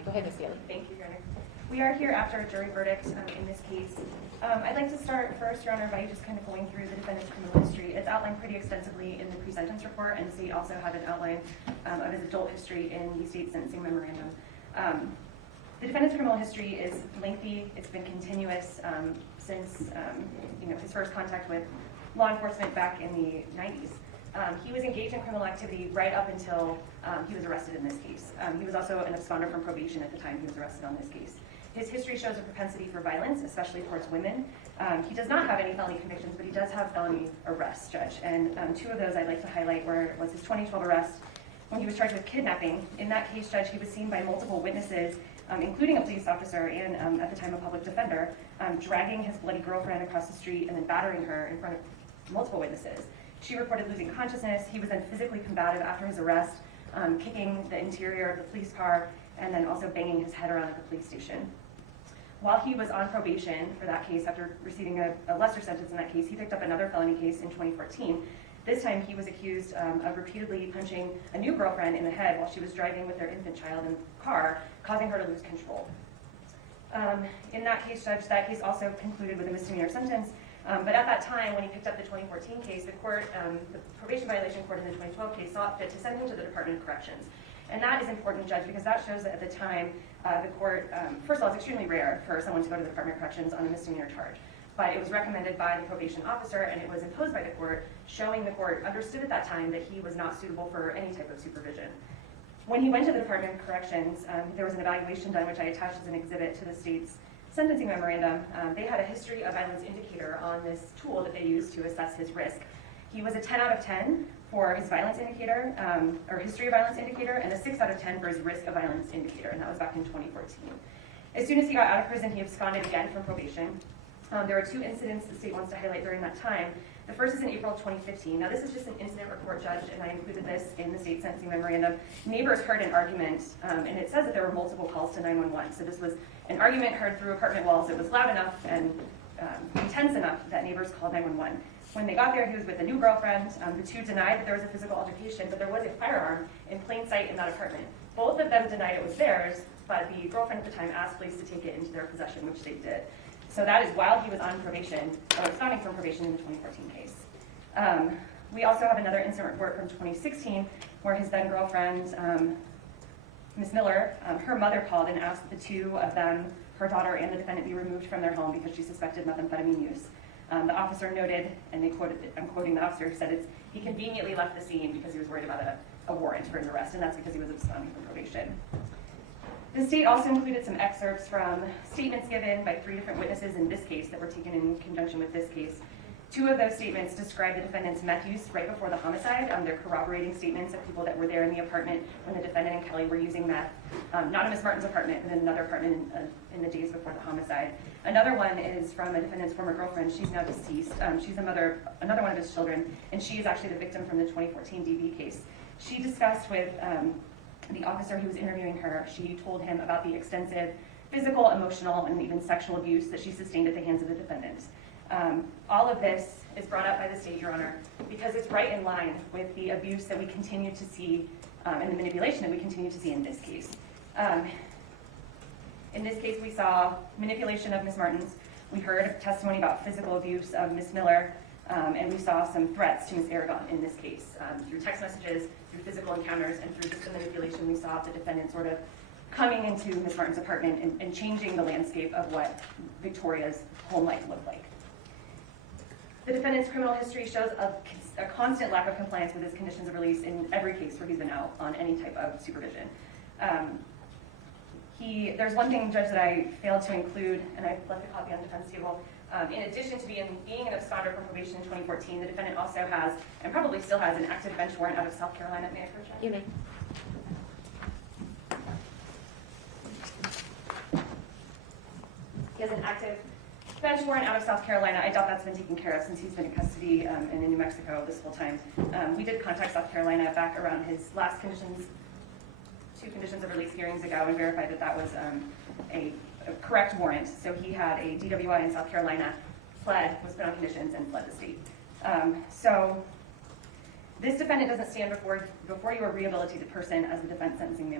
right, go ahead, Ms. Kelley. Thank you, Your Honor. We are here after a jury verdict in this case. I'd like to start first, Your Honor, by just kind of going through the defendant's criminal history. It's outlined pretty extensively in the pre-sentence report, and the state also had an outline of his adult history in the state sentencing memorandum. The defendant's criminal history is lengthy. It's been continuous since his first contact with law enforcement back in the 90s. He was engaged in criminal activity right up until he was arrested in this case. He was also an absconder from probation at the time he was arrested on this case. His history shows a propensity for violence, especially towards women. He does not have any felony convictions, but he does have felony arrests, Judge. And two of those I'd like to highlight was his 2012 arrest when he was charged with kidnapping. In that case, Judge, he was seen by multiple witnesses, including a police officer and, at the time, a public defender, dragging his bloody girlfriend across the street and then battering her in front of multiple witnesses. She reported losing consciousness. He was then physically combative after his arrest, kicking the interior of the police car, and then also banging his head around at the police station. While he was on probation for that case, after receiving a lesser sentence in that case, he picked up another felony case in 2014. This time he was accused of repeatedly punching a new girlfriend in the head while she was driving with their infant child in the car, causing her to lose control. In that case, Judge, that case also concluded with a misdemeanor sentence. But at that time, when he picked up the 2014 case, the probation violation court in the 2012 case saw it fit to send him to the Department of Corrections. And that is important, Judge, because that shows that at the time, the court, first of all, it's extremely rare for someone to go to the Department of Corrections on a misdemeanor charge. But it was recommended by the probation officer, and it was imposed by the court, showing the court understood at that time that he was not suitable for any type of supervision. When he went to the Department of Corrections, there was an evaluation done, which I attached as an exhibit to the state's sentencing memorandum. They had a history of violence indicator on this tool that they used to assess his risk. He was a 10 out of 10 for his violence indicator, or history of violence indicator, and a 6 out of 10 for his risk of violence indicator, and that was back in 2014. As soon as he got out of prison, he absconded again from probation. There are two incidents the state wants to highlight during that time. The first is in April of 2015. Now, this is just an incident report, Judge, and I included this in the state sentencing memorandum. Neighbors heard an argument, and it says that there were multiple calls to 911. So this was an argument heard through apartment walls. It was loud enough and intense enough that neighbors called 911. When they got there, he was with a new girlfriend. The two denied that there was a physical altercation, but there was a firearm in plain sight in that apartment. Both of them denied it was theirs, but the girlfriend at the time asked police to take it into their possession, which they did. So that is while he was on probation, or absconding from probation in the 2014 case. We also have another incident report from 2016 where his then girlfriend, Ms. Miller, her mother called and asked the two of them, her daughter and the defendant, be removed from their home because she suspected methamphetamine use. The officer noted, and I'm quoting the officer, who said he conveniently left the scene because he was worried about a warrant for his arrest, and that's because he was absconding from probation. The state also included some excerpts from statements given by 3 different witnesses in this case that were taken in conjunction with this case. 2 of those statements describe the defendant's meth use right before the homicide. They're corroborating statements of people that were there in the apartment when the defendant and Kelley were using meth. Not in Ms. Martens' apartment, but in another apartment in the days before the homicide. Another one is from a defendant's former girlfriend. She's now deceased. She's another one of his children, and she is actually the victim from the 2014 DV case. She discussed with the officer who was interviewing her, she told him about the extensive physical, emotional, and even sexual abuse that she sustained at the hands of the defendant. All of this is brought up by the state, Your Honor, because it's right in line with the abuse that we continue to see and the manipulation that we continue to see in this case. In this case, we saw manipulation of Ms. Martens. We heard testimony about physical abuse of Ms. Miller, and we saw some threats to Ms. Aragon in this case through text messages, through physical encounters, and through just the manipulation we saw of the defendant sort of coming into Ms. Martens' apartment and changing the landscape of what Victoria's home life looked like. The defendant's criminal history shows a constant lack of compliance with his conditions of release in every case where he's been out on any type of supervision. There's one thing, Judge, that I failed to include, and I left a copy on the defense table. In addition to being an absconder from probation in 2014, the defendant also has, and probably still has, an active bench warrant out of South Carolina. May I approach that? You may. He has an active bench warrant out of South Carolina. I doubt that's been taken care of since he's been in custody and in New Mexico this whole time. We did contact South Carolina back around his last two conditions of release hearings ago and verified that was a correct warrant. So he had a DWI in South Carolina, was put on conditions, and fled the state. So This defendant doesn't stand before you a rehabilitated person, as the defense sentencing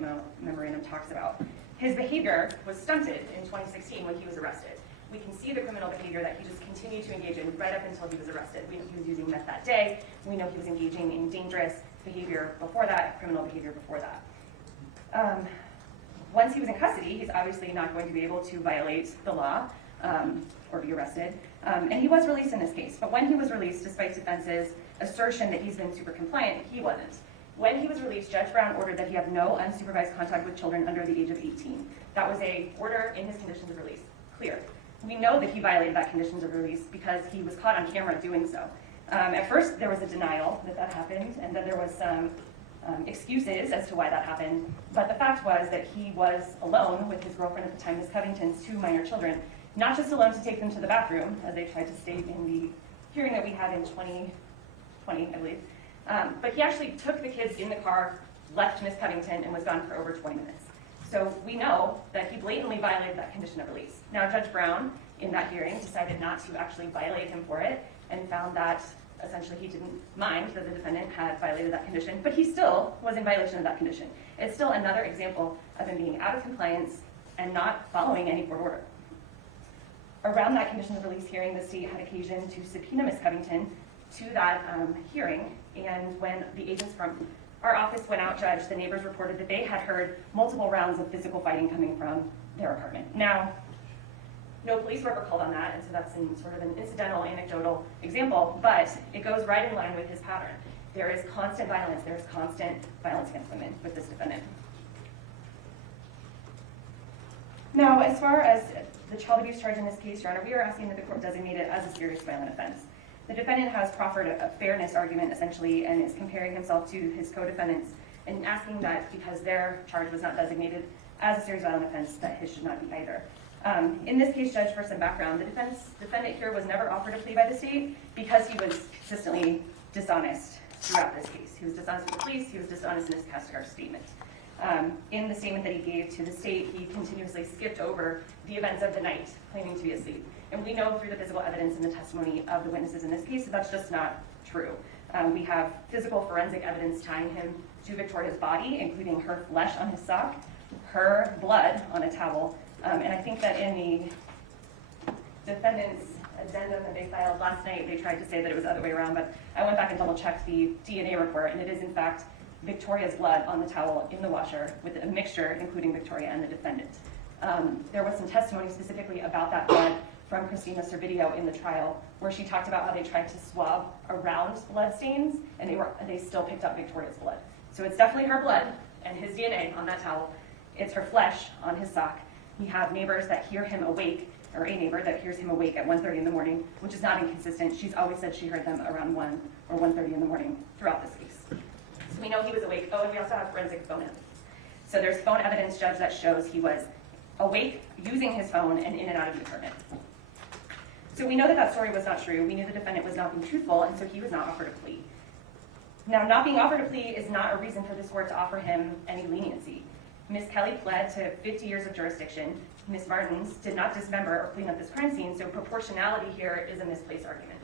memorandum talks about. His behavior was stunted in 2016 when he was arrested. We can see the criminal behavior that he just continued to engage in right up until he was arrested. We know he was using meth that day. We know he was engaging in dangerous behavior before that, criminal behavior before that. Once he was in custody, he's obviously not going to be able to violate the law or be arrested. And he was released in this case. But when he was released, despite defense's assertion that he's been super compliant, he wasn't. When he was released, Judge Brown ordered that he have no unsupervised contact with children under the age of 18. That was an order in his conditions of release. Clear. We know that he violated that conditions of release because he was caught on camera doing so. At first, there was a denial that happened, and then there was some excuses as to why that happened. But the fact was that he was alone with his girlfriend at the time, Ms. Covington's 2 minor children, not just alone to take them to the bathroom, as they tried to state in the hearing that we had in 2020, I believe. But he actually took the kids in the car, left Ms. Covington, and was gone for over 20 minutes. So we know that he blatantly violated that condition of release. Now, Judge Brown, in that hearing, decided not to actually violate him for it and found that essentially he didn't mind that the defendant had violated that condition, but he still was in violation of that condition. It's still another example of him being out of compliance and not following any court order. Around that condition of release hearing, the state had occasion to subpoena Ms. Covington to that hearing, and when the agents from our office went out, Judge, the neighbors reported that they had heard multiple rounds of physical fighting coming from their apartment. Now, no police were ever called on that, and so that's sort of an incidental, anecdotal example, but it goes right in line with his pattern. There is constant violence. There is constant violence against women with this defendant. Now, as far as the child abuse charge in this case, Your Honor, we are asking that the court designate it as a serious violent offense. The defendant has proffered a fairness argument, essentially, and is comparing himself to his co-defendants and asking that because their charge was not designated as a serious violent offense, that his should not be either. In this case, Judge, for some background, the defendant here was never offered a plea by the state because he was consistently dishonest throughout this case. He was dishonest with the police. He was dishonest in his Castigar statement. In the statement that he gave to the state, he continuously skipped over the events of the night, claiming to be asleep. And we know through the physical evidence and the testimony of the witnesses in this case that that's just not true. We have physical forensic evidence tying him to Victoria's body, including her flesh on his sock, her blood on a towel. And I think that in the defendant's addendum that they filed last night, they tried to say that it was the other way around, but I went back and double-checked the DNA report, and it is, in fact, Victoria's blood on the towel in the washer with a mixture, including Victoria and the defendant. There was some testimony specifically about that blood from Christina Servideo in the trial, where she talked about how they tried to swab around blood stains, and they still picked up Victoria's blood. So it's definitely her blood and his DNA on that towel. It's her flesh on his sock. We have neighbors that hear him awake, or a neighbor that hears him awake at 1:30 in the morning, which is not inconsistent. She's always said she heard them around 1 or 1:30 in the morning throughout this case. So we know he was awake. Oh, and we also have forensic phone evidence. So there's phone evidence, Judge, that shows he was awake, using his phone, and in and out of the apartment. So we know that that story was not true. We knew the defendant was not being truthful, and so he was not offered a plea. Now, not being offered a plea is not a reason for this court to offer him any leniency. Ms. Kelley pled to 50 years of jurisdiction. Ms. Martens did not dismember or clean up this crime scene, so proportionality here is a misplaced argument.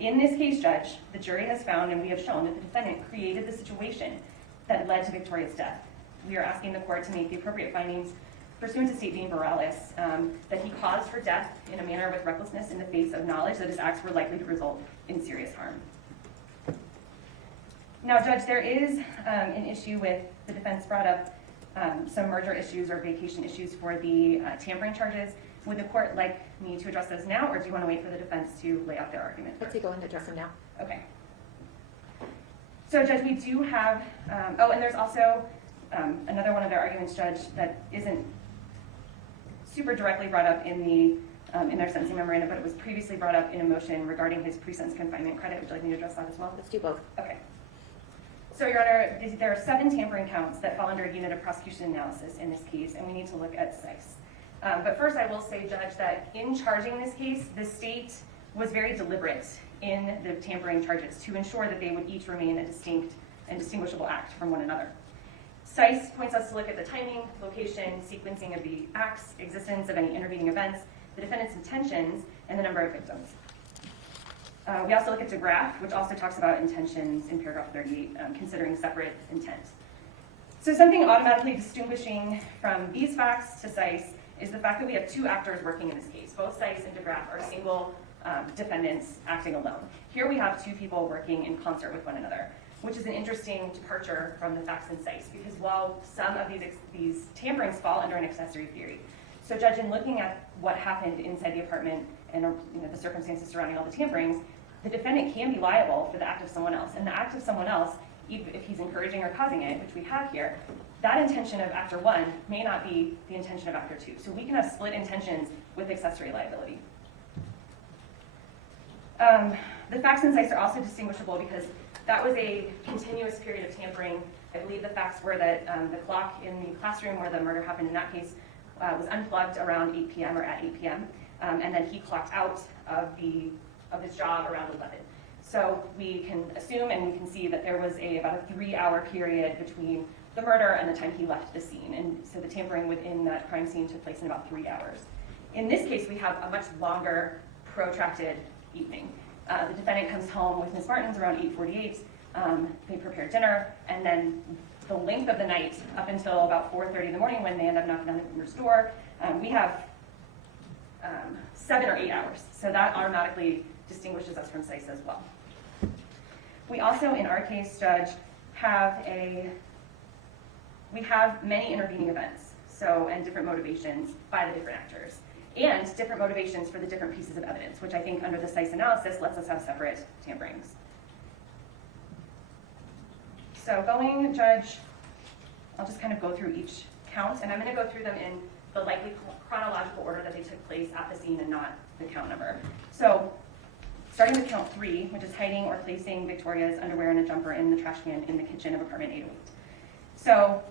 In this case, Judge, the jury has found, and we have shown, that the defendant created the situation that led to Victoria's death. We are asking the court to make the appropriate findings pursuant to State v. Morales, that he caused her death in a manner with recklessness in the face of knowledge that his acts were likely to result in serious harm. Now, Judge, there is an issue with the defense brought up some merger issues or vacation issues for the tampering charges. Would the court like me to address those now, or do you want to wait for the defense to lay out their argument? Let's go and address them now. Okay. So, Judge, we do have, oh, and there's also another one of their arguments, Judge, that isn't super directly brought up in their sentencing memorandum, but it was previously brought up in a motion regarding his pre-sentence confinement credit. Would you like me to address that as well? Let's do both. Okay. So, Your Honor, there are 7 tampering counts that fall under a unit of prosecution analysis in this case, and we need to look at 6. But first, I will say, Judge, that in charging this case, the state was very deliberate in the tampering charges to ensure that they would each remain a distinct and distinguishable act from one another. SICE points us to look at the timing, location, sequencing of the acts, existence of any intervening events, the defendant's intentions, and the number of victims. We also look at DeGraff, which also talks about intentions in paragraph 38, considering separate intent. So something automatically distinguishing from these facts to Seiss is the fact that we have two actors working in this case. Both Seiss and DeGraff are single defendants acting alone. Here we have two people working in concert with one another, which is an interesting departure from the facts in Seiss, because while some of these tamperings fall under an accessory theory, so judge, in looking at what happened inside the apartment and the circumstances surrounding all the tamperings, the defendant can be liable for the act of someone else, and the act of someone else, even if he's encouraging or causing it, which we have here, that intention of actor one may not be the intention of actor two. So we can have split intentions with accessory liability. The facts in Seiss are also distinguishable because that was a continuous period of tampering. I believe the facts were that the clock in the classroom where the murder happened in that case was unplugged around 8 p.m. or at 8 p.m. And then he clocked out of his job around 11. So we can assume and we can see that there was about a 3-hour period between the murder and the time he left the scene. And so the tampering within that crime scene took place in about 3 hours. In this case, we have a much longer, protracted evening. The defendant comes home with Ms. Martens around 8:48. They prepare dinner, and then the length of the night up until about 4:30 in the morning when they end up knocking on the neighbor's door, we have 7 or 8 hours. So that automatically distinguishes us from Seiss as well. We also, in our case, Judge, have many intervening events, and different motivations by the different actors, and different motivations for the different pieces of evidence, which I think under the Seiss analysis lets us have separate tamperings. So going, Judge, I'll just kind of go through each count, and I'm going to go through them in the likely chronological order that they took place at the scene and not the count number. So starting with count 3, which is hiding or placing Victoria's underwear in a jumper in the trash can in the kitchen of apartment 808. So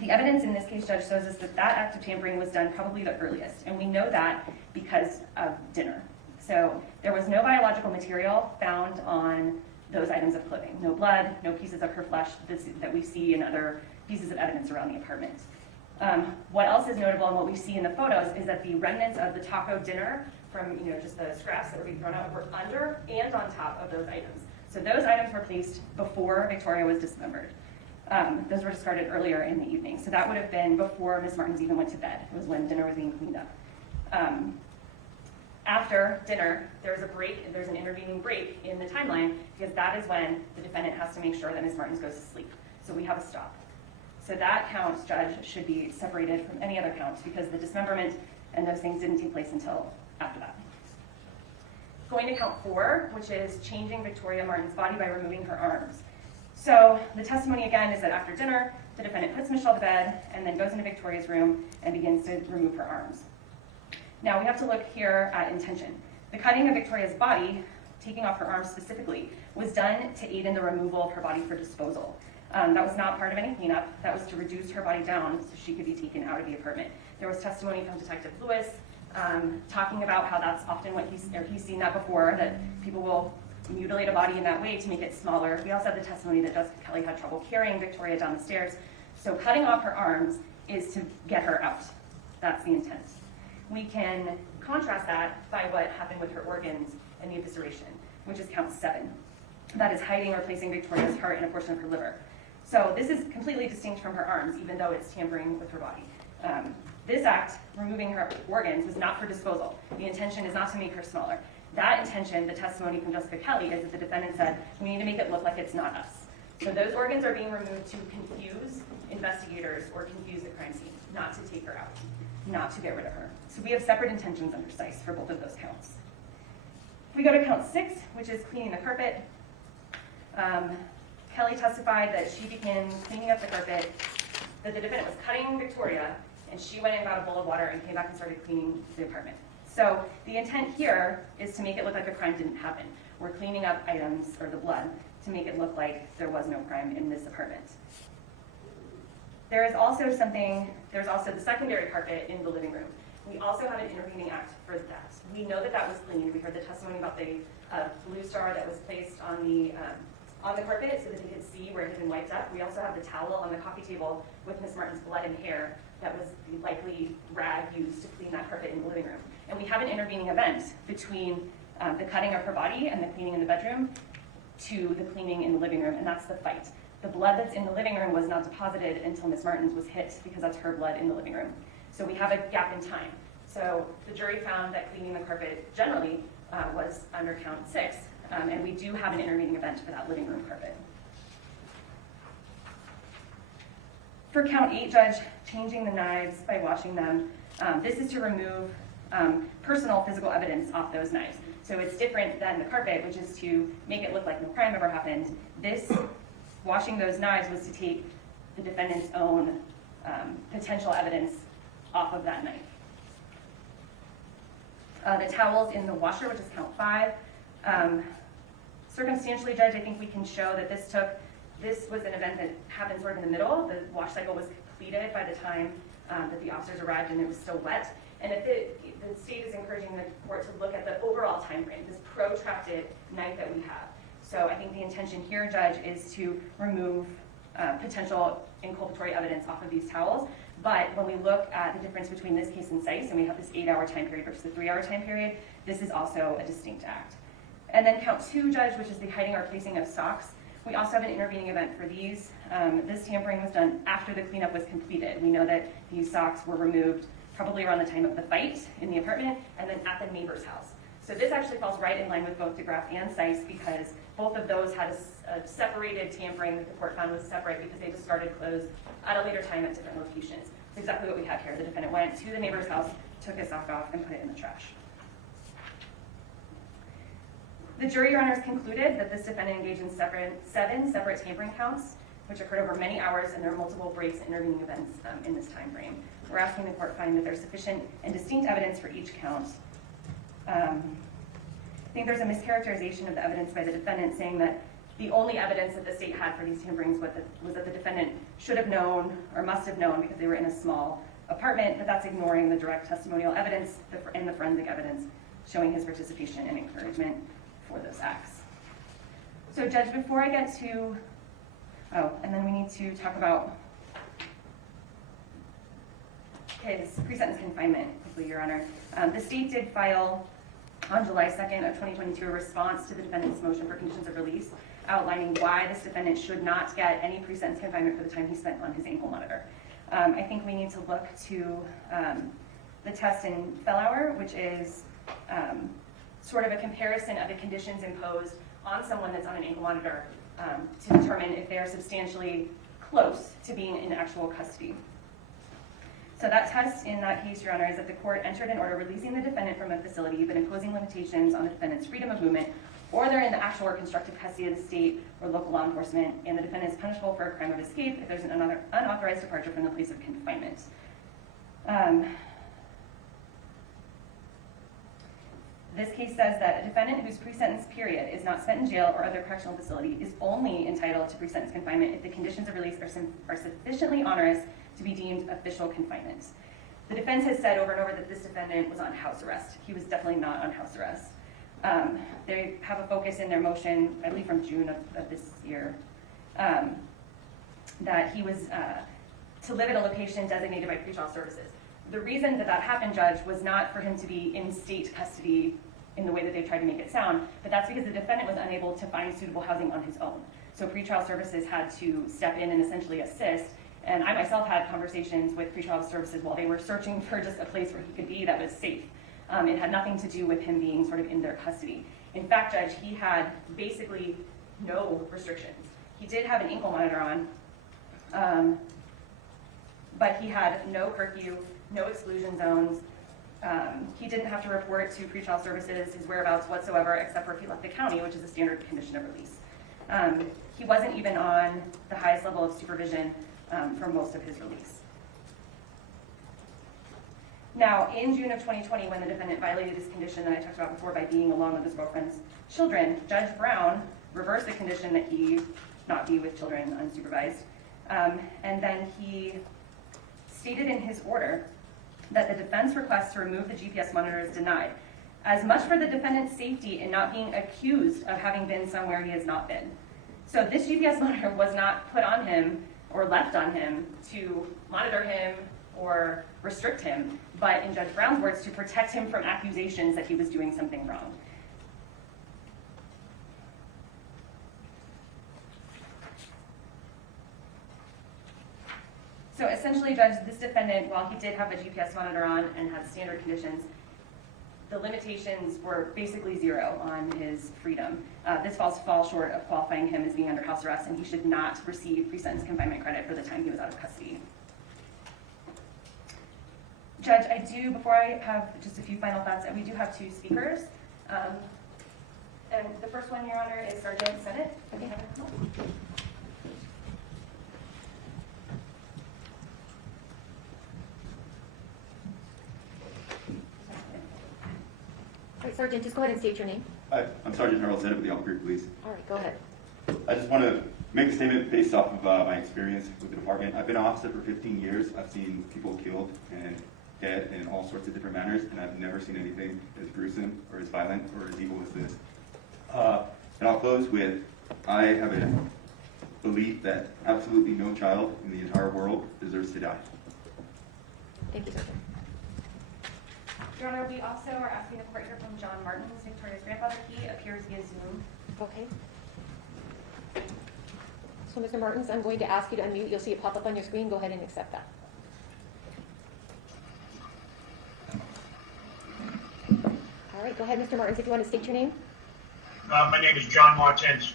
the evidence in this case, Judge, shows us that that act of tampering was done probably the earliest, and we know that because of dinner. So there was no biological material found on those items of clothing. No blood, no pieces of her flesh that we see in other pieces of evidence around the apartment. What else is notable and what we see in the photos is that the remnants of the taco dinner from just the scraps that were being thrown out were under and on top of those items. So those items were placed before Victoria was dismembered. Those were discarded earlier in the evening. So that would have been before Ms. Martens even went to bed. It was when dinner was being cleaned up. After dinner, there's an intervening break in the timeline because that is when the defendant has to make sure that Ms. Martens goes to sleep. So we have a stop. So that count, Judge, should be separated from any other counts because the dismemberment and those things didn't take place until after that. Going to count 4, which is changing Victoria Martens' body by removing her arms. So the testimony again is that after dinner, the defendant puts Michelle to bed and then goes into Victoria's room and begins to remove her arms. Now we have to look here at intention. The cutting of Victoria's body, taking off her arms specifically, was done to aid in the removal of her body for disposal. That was not part of any cleanup. That was to reduce her body down so she could be taken out of the apartment. There was testimony from Detective Lewis talking about how that's often what he's seen that before, that people will mutilate a body in that way to make it smaller. We also have the testimony that Jessica Kelley had trouble carrying Victoria down the stairs. So cutting off her arms is to get her out. That's the intent. We can contrast that by what happened with her organs and the evisceration, which is count 7. That is hiding or placing Victoria's heart in a portion of her liver. So this is completely distinct from her arms, even though it's tampering with her body. This act, removing her organs, was not for disposal. The intention is not to make her smaller. That intention, the testimony from Jessica Kelley, is that the defendant said, we need to make it look like it's not us. So those organs are being removed to confuse investigators or confuse the crime scene, not to take her out, not to get rid of her. So we have separate intentions under Seiss for both of those counts. If we go to count 6, which is cleaning the carpet, Kelley testified that she began cleaning up the carpet, that the defendant was cutting Victoria, and she went and got a bowl of water and came back and started cleaning the apartment. So the intent here is to make it look like a crime didn't happen. We're cleaning up items, or the blood, to make it look like there was no crime in this apartment. There's also the secondary carpet in the living room. We also have an intervening act for that. We know that that was cleaned. We heard the testimony about the blue star that was placed on the carpet so that they could see where it had been wiped up. We also have the towel on the coffee table with Ms. Martens' blood and hair that was the likely rag used to clean that carpet in the living room. And we have an intervening event between the cutting of her body and the cleaning in the bedroom to the cleaning in the living room, and that's the fight. The blood that's in the living room was not deposited until Ms. Martens was hit, because that's her blood in the living room. So we have a gap in time. So the jury found that cleaning the carpet generally was under count 6, and we do have an intervening event for that living room carpet. For count 8, Judge, changing the knives by washing them, this is to remove personal physical evidence off those knives. So it's different than the carpet, which is to make it look like no crime ever happened. This, washing those knives, was to take the defendant's own potential evidence off of that knife. The towels in the washer, which is count 5. Circumstantially, Judge, I think we can show that this was an event that happened sort of in the middle. The wash cycle was completed by the time that the officers arrived, and it was still wet. And if the state is encouraging the court to look at the overall time frame, this protracted night that we have. So I think the intention here, Judge, is to remove potential inculpatory evidence off of these towels. But when we look at the difference between this case and Seiss, and we have this 8-hour time period versus the 3-hour time period, this is also a distinct act. And then count 2, Judge, which is the hiding or placing of socks. We also have an intervening event for these. This tampering was done after the cleanup was completed. We know that these socks were removed probably around the time of the fight in the apartment, and then at the neighbor's house. So this actually falls right in line with both DeGraff and Seiss, because both of those had a separated tampering that the court found was separate because they discarded clothes at a later time at different locations. It's exactly what we have here. The defendant went to the neighbor's house, took his sock off, and put it in the trash. The jury, Your Honors, concluded that this defendant engaged in 7 separate tampering counts, which occurred over many hours, and there are multiple breaks and intervening events in this time frame. We're asking the court find that there's sufficient and distinct evidence for each count. I think there's a mischaracterization of the evidence by the defendant, saying that the only evidence that the state had for these tamperings was that the defendant should have known or must have known because they were in a small apartment, but that's ignoring the direct testimonial evidence and the forensic evidence showing his participation and encouragement for those acts. So, Judge, before I get to, and then we need to talk about his pre-sentence confinement quickly, Your Honor. The state did file on July 2nd of 2022 a response to the defendant's motion for conditions of release, outlining why this defendant should not get any pre-sentence confinement for the time he spent on his ankle monitor. I think we need to look to the test in Fellauer, which is sort of a comparison of the conditions imposed on someone that's on an ankle monitor to determine if they are substantially close to being in actual custody. So that test in that case, Your Honor, is that the court entered an order releasing the defendant from a facility but imposing limitations on the defendant's freedom of movement, or they're in the actual or constructive custody of the state or local law enforcement, and the defendant is punishable for a crime of escape if there's an unauthorized departure from the place of confinement. This case says that a defendant whose pre-sentence period is not spent in jail or other correctional facility is only entitled to pre-sentence confinement if the conditions of release are sufficiently onerous to be deemed official confinement. The defense has said over and over that this defendant was on house arrest. He was definitely not on house arrest. They have a focus in their motion, I believe from June of this year, that he was to live at a location designated by pretrial services. The reason that that happened, Judge, was not for him to be in state custody in the way that they tried to make it sound, but that's because the defendant was unable to find suitable housing on his own. So pretrial services had to step in and essentially assist. And I myself had conversations with pretrial services while they were searching for just a place where he could be that was safe. It had nothing to do with him being sort of in their custody. In fact, Judge, he had basically no restrictions. He did have an ankle monitor on, but he had no curfew, no exclusion zones. He didn't have to report to pretrial services his whereabouts whatsoever, except for if he left the county, which is a standard condition of release. He wasn't even on the highest level of supervision for most of his release. Now, in June of 2020, when the defendant violated this condition that I talked about before by being alone with his girlfriend's children, Judge Brown reversed the condition that he not be with children unsupervised. And then he stated in his order that the defense request to remove the GPS monitor is denied, as much for the defendant's safety in not being accused of having been somewhere he has not been. So this GPS monitor was not put on him or left on him to monitor him or restrict him, but in Judge Brown's words, to protect him from accusations that he was doing something wrong. So essentially, Judge, this defendant, while he did have a GPS monitor on and had standard conditions, the limitations were basically zero on his freedom. This falls short of qualifying him as being under house arrest, and he should not receive pre-sentence confinement credit for the time he was out of custody. Judge, before I have just a few final thoughts, we do have two speakers. And the first one, Your Honor, is Sergeant Sennett. Okay. All right, Sergeant, just go ahead and state your name. Hi, I'm Sergeant Harold Sennett with the Albuquerque Police. All right, go ahead. I just want to make a statement based off of my experience with the department. I've been an officer for 15 years. I've seen people killed and dead in all sorts of different manners, and I've never seen anything as gruesome or as violent or as evil as this. And I'll close with, I have a belief that absolutely no child in the entire world deserves to die. Thank you, Sergeant. Your Honor, we also are asking the court here from John Martens, Victoria's grandfather. He appears via Zoom. Okay. So, Mr. Martens, I'm going to ask you to unmute. You'll see it pop up on your screen. Go ahead and accept that. All right, go ahead, Mr. Martens, if you want to state your name. My name is John Martens,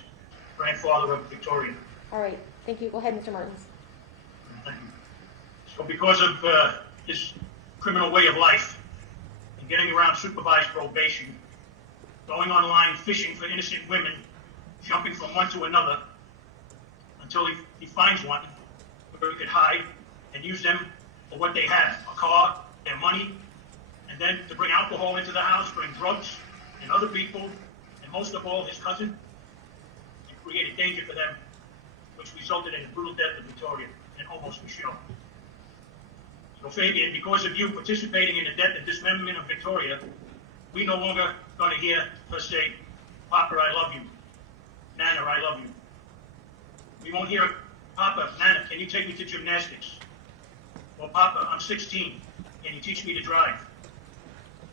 grandfather of Victoria. All right, thank you. Go ahead, Mr. Martens. Thank you. So because of his criminal way of life, and getting around supervised probation, going online fishing for innocent women, jumping from one to another, until he finds one where he could hide and use them for what they have, a car, their money, and then to bring alcohol into the house, bring drugs and other people, and most of all his cousin, and created danger for them, which resulted in the brutal death of Victoria and almost Michelle. So Fabian, because of you participating in the death and dismemberment of Victoria, we no longer going to hear her say, Papa, I love you. Nana, I love you. We won't hear, Papa, Nana, can you take me to gymnastics? Or Papa, I'm 16. Can you teach me to drive?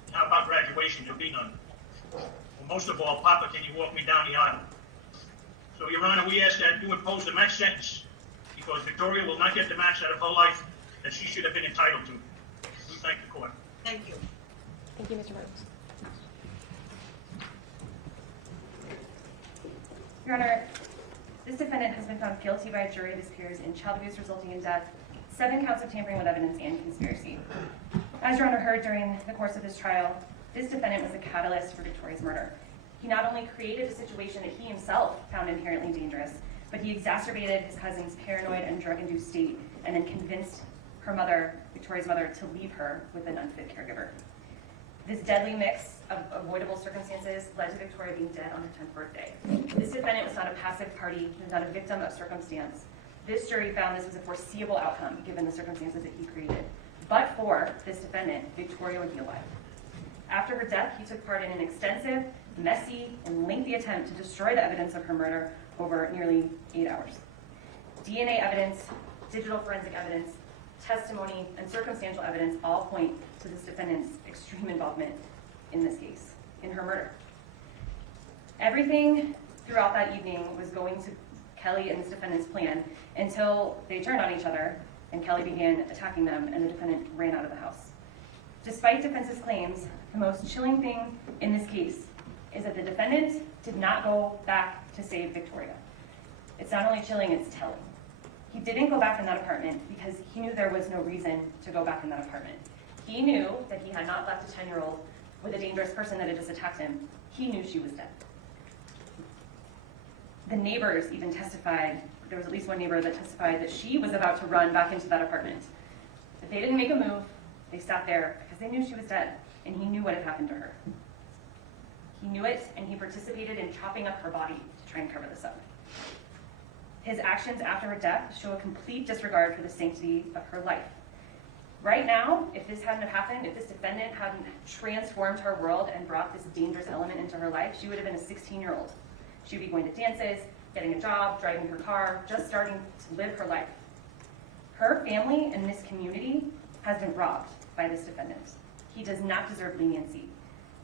And how about graduation? There'll be none. Well, most of all, Papa, can you walk me down the aisle? So, Your Honor, we ask that you impose the max sentence because Victoria will not get the max out of her life that she should have been entitled to. We thank the court. Thank you. Thank you, Mr. Martens. Your Honor, this defendant has been found guilty by a jury of his peers in child abuse resulting in death, 7 counts of tampering with evidence, and conspiracy. As Your Honor heard during the course of this trial, this defendant was a catalyst for Victoria's murder. He not only created a situation that he himself found inherently dangerous, but he exacerbated his cousin's paranoid and drug-induced state and then convinced her mother, Victoria's mother, to leave her with an unfit caregiver. This deadly mix of avoidable circumstances led to Victoria being dead on her 10th birthday. This defendant was not a passive party, he was not a victim of circumstance. This jury found this was a foreseeable outcome given the circumstances that he created. But for this defendant, Victoria would be alive. After her death, he took part in an extensive, messy, and lengthy attempt to destroy the evidence of her murder over nearly 8 hours. DNA evidence, digital forensic evidence, testimony, and circumstantial evidence all point to this defendant's extreme involvement in this case, in her murder. Everything throughout that evening was going to Kelley and this defendant's plan until they turned on each other and Kelley began attacking them and the defendant ran out of the house. Despite defense's claims, the most chilling thing in this case is that the defendant did not go back to save Victoria. It's not only chilling, it's telling. He didn't go back in that apartment because he knew there was no reason to go back in that apartment. He knew that he had not left a 10-year-old with a dangerous person that had just attacked him. He knew she was dead. The neighbors even testified, there was at least one neighbor that testified that she was about to run back into that apartment. But they didn't make a move, they sat there because they knew she was dead, and he knew what had happened to her. He knew it, and he participated in chopping up her body to try and cover this up. His actions after her death show a complete disregard for the sanctity of her life. Right now, if this hadn't have happened, if this defendant hadn't transformed her world and brought this dangerous element into her life, she would have been a 16-year-old. She would be going to dances, getting a job, driving her car, just starting to live her life. Her family and this community has been robbed by this defendant. He does not deserve leniency.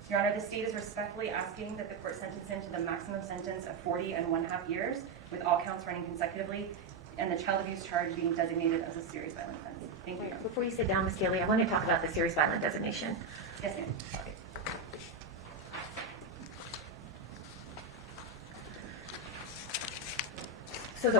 Your Honor, the state is respectfully asking that the court sentence him to the maximum sentence of 40 1/2 years, with all counts running consecutively. and the child abuse charge being designated as a serious violent offense. Thank you. Before you sit down, Ms. Kelley, I want to talk about the serious violent designation. Yes, ma'am. So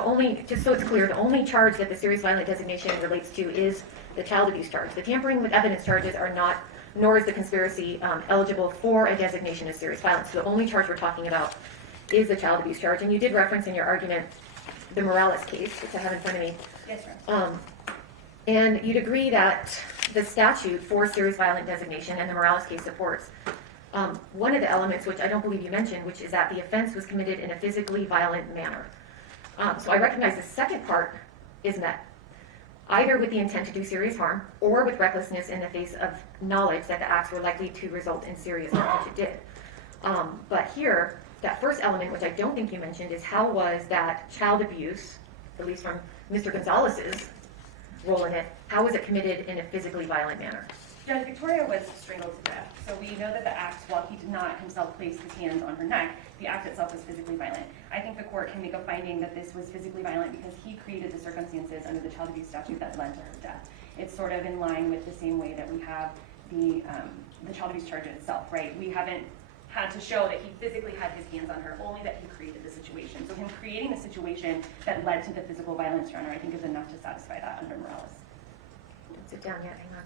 just so it's clear, the only charge that the serious violent designation relates to is the child abuse charge. The tampering with evidence charges are not, nor is the conspiracy eligible for a designation as serious violence. So the only charge we're talking about is the child abuse charge. And you did reference in your argument the Morales case, which I have in front of me. Yes, ma'am. And you'd agree that the statute for serious violent designation and the Morales case supports one of the elements, which I don't believe you mentioned, which is that the offense was committed in a physically violent manner. So I recognize the second part is met, either with the intent to do serious harm or with recklessness in the face of knowledge that the acts were likely to result in serious harm, which it did. But here, that first element, which I don't think you mentioned, is how was that child abuse, at least from Mr. Gonzales's role in it, how was it committed in a physically violent manner? Judge, Victoria was strangled to death. So we know that the act, while he did not himself place his hands on her neck, the act itself was physically violent. I think the court can make a finding that this was physically violent because he created the circumstances under the child abuse statute that led to her death. It's sort of in line with the same way that we have the child abuse charge itself, right? We haven't had to show that he physically had his hands on her, only that he created the situation. So him creating the situation that led to the physical violence, Your Honor, I think is enough to satisfy that under Morales. Don't sit down yet, hang on.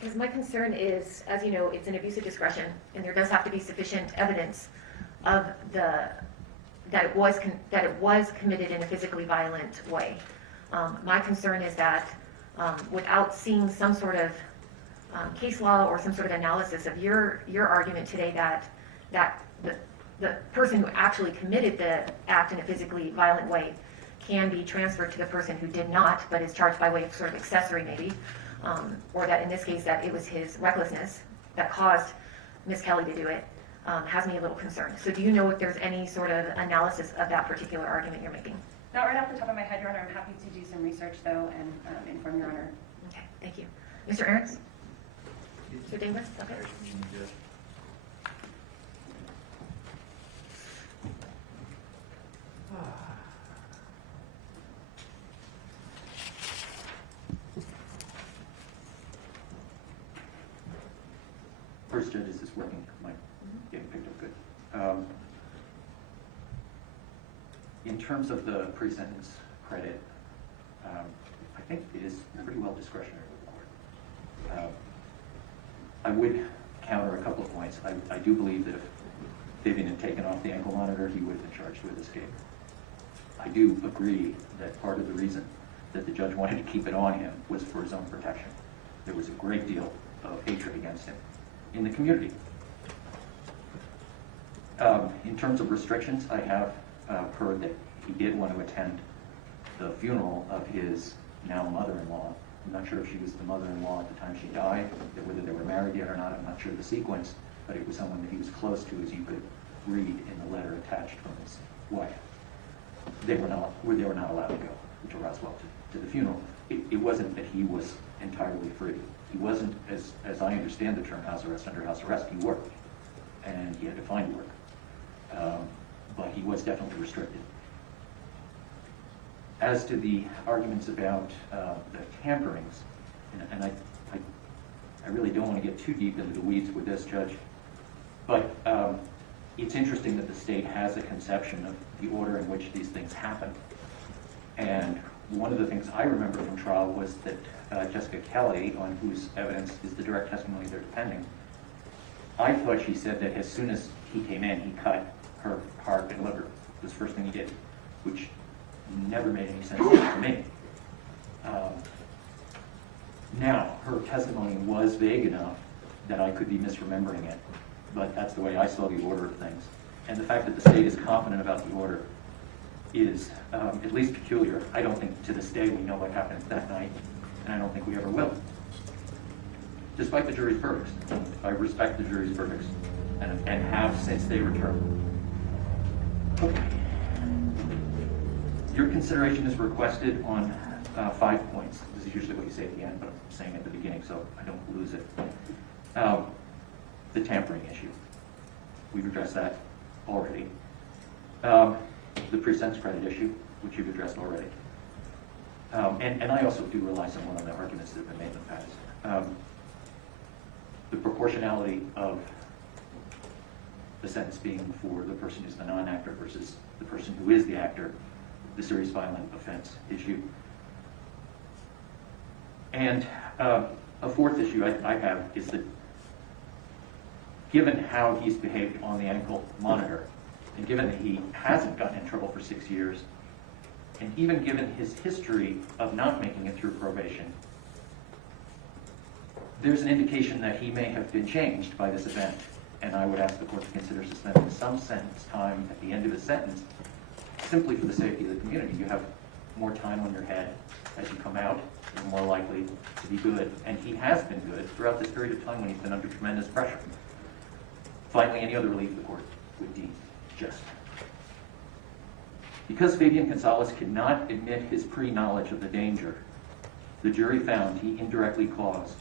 Because my concern is, as you know, it's an abuse of discretion, and there does have to be sufficient evidence of that it was committed in a physically violent way. My concern is that without seeing some sort of case law or some sort of analysis of your argument today that the person who actually committed the act in a physically violent way can be transferred to the person who did not, but is charged by way of sort of accessory maybe, or that in this case that it was his recklessness that caused Ms. Kelley to do it, has me a little concerned. So do you know if there's any sort of analysis of that particular argument you're making? Not right off the top of my head, Your Honor. I'm happy to do some research, though, and inform Your Honor. Okay, thank you. Mr. Ahrens? Mr. Dinglis? Okay. First, Judge, is this working? Am I getting picked up good? In terms of the pre-sentence credit, I think it is pretty well discretionary with the court. I would counter a couple of points. I do believe that if Fabian had taken off the ankle monitor, he would have been charged with escape. I do agree that part of the reason that the judge wanted to keep it on him was for his own protection. There was a great deal of hatred against him in the community. In terms of restrictions, I have heard that he did want to attend the funeral of his now mother-in-law. I'm not sure if she was the mother-in-law at the time she died, whether they were married yet or not. I'm not sure the sequence, but it was someone that he was close to, as you could read in the letter attached from his wife. They were not allowed to go to Roswell to the funeral. It wasn't that he was entirely free. He wasn't, as I understand the term house arrest, under house arrest. He worked, and he had to find work. But he was definitely restricted. As to the arguments about the tamperings, and I really don't want to get too deep into the weeds with this, Judge, but it's interesting that the state has a conception of the order in which these things happen. And one of the things I remember from trial was that Jessica Kelley, on whose evidence is the direct testimony they're defending, I thought she said that as soon as he came in, he cut her heart and liver. It was the first thing he did, which never made any sense to me. Now, her testimony was vague enough that I could be misremembering it, but that's the way I saw the order of things. And the fact that the state is confident about the order is at least peculiar. I don't think to this day we know what happened that night, and I don't think we ever will. Despite the jury's verdicts, I respect the jury's verdicts and have since they returned. Okay. Your consideration is requested on 5 points. This is usually what you say at the end, but I'm saying at the beginning so I don't lose it. The tampering issue. We've addressed that already. The pre-sentence credit issue, which you've addressed already. And I also do rely somewhat on the arguments that have been made in the past. The proportionality of the sentence being for the person who's the non-actor versus the person who is the actor, the serious violent offense issue. And a fourth issue I have is that given how he's behaved on the ankle monitor, and given that he hasn't gotten in trouble for 6 years, and even given his history of not making it through probation, there's an indication that he may have been changed by this event. And I would ask the court to consider suspending some sentence time at the end of his sentence, simply for the safety of the community. You have more time on your head as you come out. You're more likely to be good. And he has been good throughout this period of time when he's been under tremendous pressure. Finally, any other relief the court would deem just. Because Fabian Gonzales could not admit his pre-knowledge of the danger, the jury found he indirectly caused,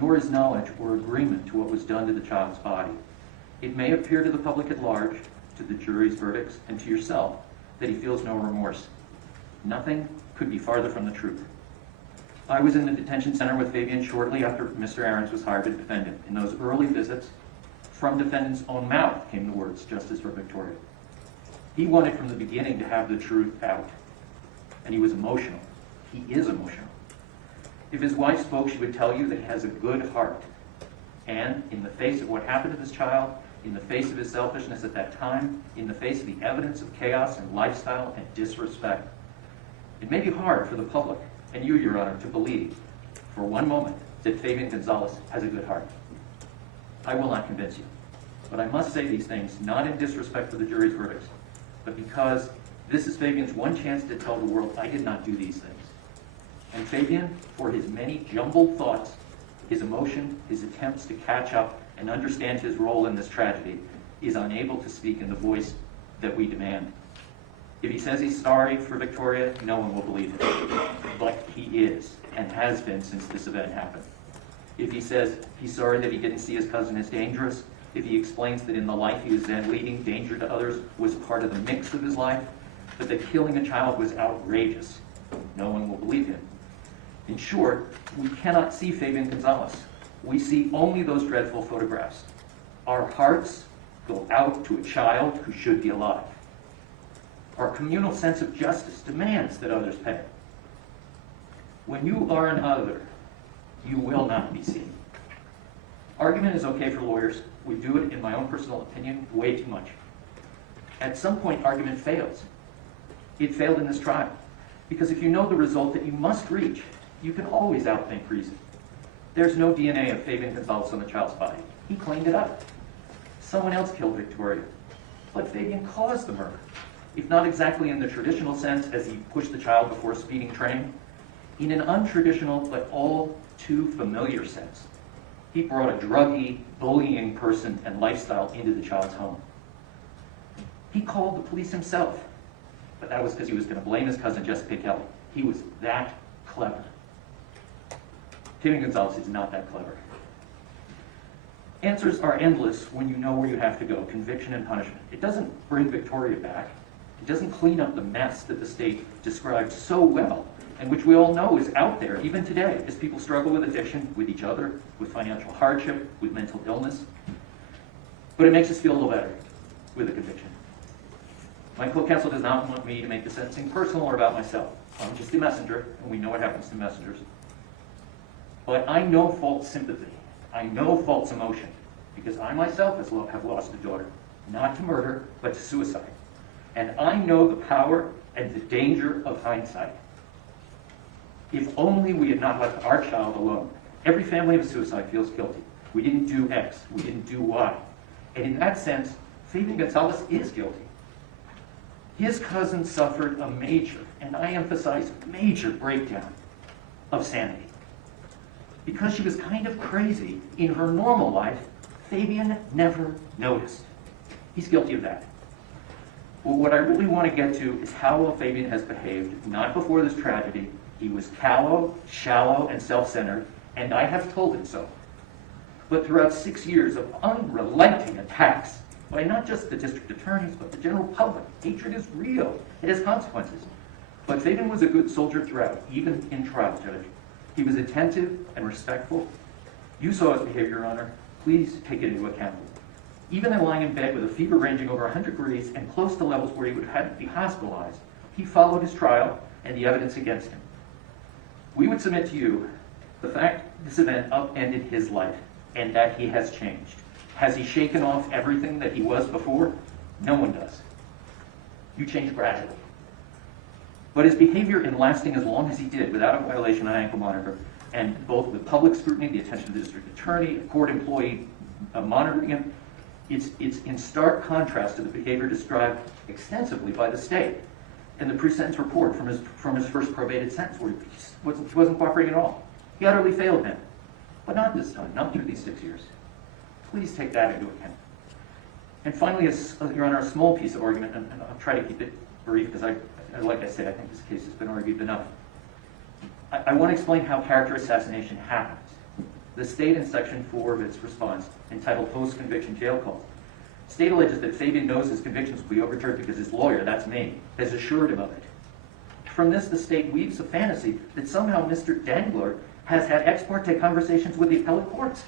nor his knowledge or agreement to what was done to the child's body. It may appear to the public at large, to the jury's verdicts, and to yourself, that he feels no remorse. Nothing could be farther from the truth. I was in the detention center with Fabian shortly after Mr. Ahrens was hired to defend him. In those early visits, from defendant's own mouth came the words, "Justice for Victoria." He wanted from the beginning to have the truth out, and he was emotional. He is emotional. If his wife spoke, she would tell you that he has a good heart. And in the face of what happened to this child, in the face of his selfishness at that time, in the face of the evidence of chaos and lifestyle and disrespect, it may be hard for the public, and you, Your Honor, to believe for one moment that Fabian Gonzales has a good heart. I will not convince you. But I must say these things, not in disrespect for the jury's verdicts, but because this is Fabian's one chance to tell the world, I did not do these things. And Fabian, for his many jumbled thoughts, his emotion, his attempts to catch up and understand his role in this tragedy, is unable to speak in the voice that we demand. If he says he's sorry for Victoria, no one will believe him. But he is, and has been since this event happened. If he says he's sorry that he didn't see his cousin as dangerous, if he explains that in the life he was then leading, danger to others was part of the mix of his life, but that killing a child was outrageous, no one will believe him. In short, we cannot see Fabian Gonzales. We see only those dreadful photographs. Our hearts go out to a child who should be alive. Our communal sense of justice demands that others pay. When you are an other, you will not be seen. Argument is okay for lawyers. We do it, in my own personal opinion, way too much. At some point, argument fails. It failed in this trial. Because if you know the result that you must reach, you can always outthink reason. There's no DNA of Fabian Gonzales on the child's body. He cleaned it up. Someone else killed Victoria. But Fabian caused the murder. If not exactly in the traditional sense, as he pushed the child before a speeding train, in an untraditional but all too familiar sense. He brought a druggy, bullying person and lifestyle into the child's home. He called the police himself, but that was because he was going to blame his cousin Jessica Kelley. He was that clever. Fabian Gonzales is not that clever. Answers are endless when you know where you have to go, conviction and punishment. It doesn't bring Victoria back. It doesn't clean up the mess that the state described so well, and which we all know is out there, even today, as people struggle with addiction, with each other, with financial hardship, with mental illness. But it makes us feel a little better with a conviction. My co-counsel does not want me to make the sentencing personal or about myself. I'm just a messenger, and we know what happens to messengers. But I know false sympathy. I know false emotion, because I myself have lost a daughter, not to murder, but to suicide. And I know the power and the danger of hindsight. If only we had not left our child alone. Every family of a suicide feels guilty. We didn't do X, we didn't do Y. And in that sense, Fabian Gonzales is guilty. His cousin suffered a major, and I emphasize major, breakdown of sanity. Because she was kind of crazy in her normal life, Fabian never noticed. He's guilty of that. Well, what I really want to get to is how well Fabian has behaved, not before this tragedy. He was callow, shallow, and self-centered, and I have told him so. But throughout 6 years of unrelenting attacks by not just the district attorneys, but the general public, hatred is real. It has consequences. But Fabian was a good soldier throughout, even in trial, Judge. He was attentive and respectful. You saw his behavior, Your Honor. Please take it into account. Even in lying in bed with a fever ranging over 100 degrees and close to levels where he would have had to be hospitalized, he followed his trial and the evidence against him. We would submit to you the fact this event upended his life and that he has changed. Has he shaken off everything that he was before? No one does. You change gradually. But his behavior in lasting as long as he did without a violation of ankle monitor, and both with public scrutiny, the attention of the district attorney, a court employee monitoring him, it's in stark contrast to the behavior described extensively by the state in the pre-sentence report from his first probated sentence, where he wasn't cooperating at all. He utterly failed him. But not this time, not through these 6 years. Please take that into account. And finally, Your Honor, a small piece of argument, and I'll try to keep it brief because, like I said, I think this case has been argued enough. I want to explain how character assassination happens. The state in Section 4 of its response, entitled Post-Conviction Jail Calls, state alleges that Fabian knows his convictions will be overturned because his lawyer, that's me, has assured him of it. From this, the state weaves a fantasy that somehow Mr. Dangler has had ex parte conversations with the appellate courts.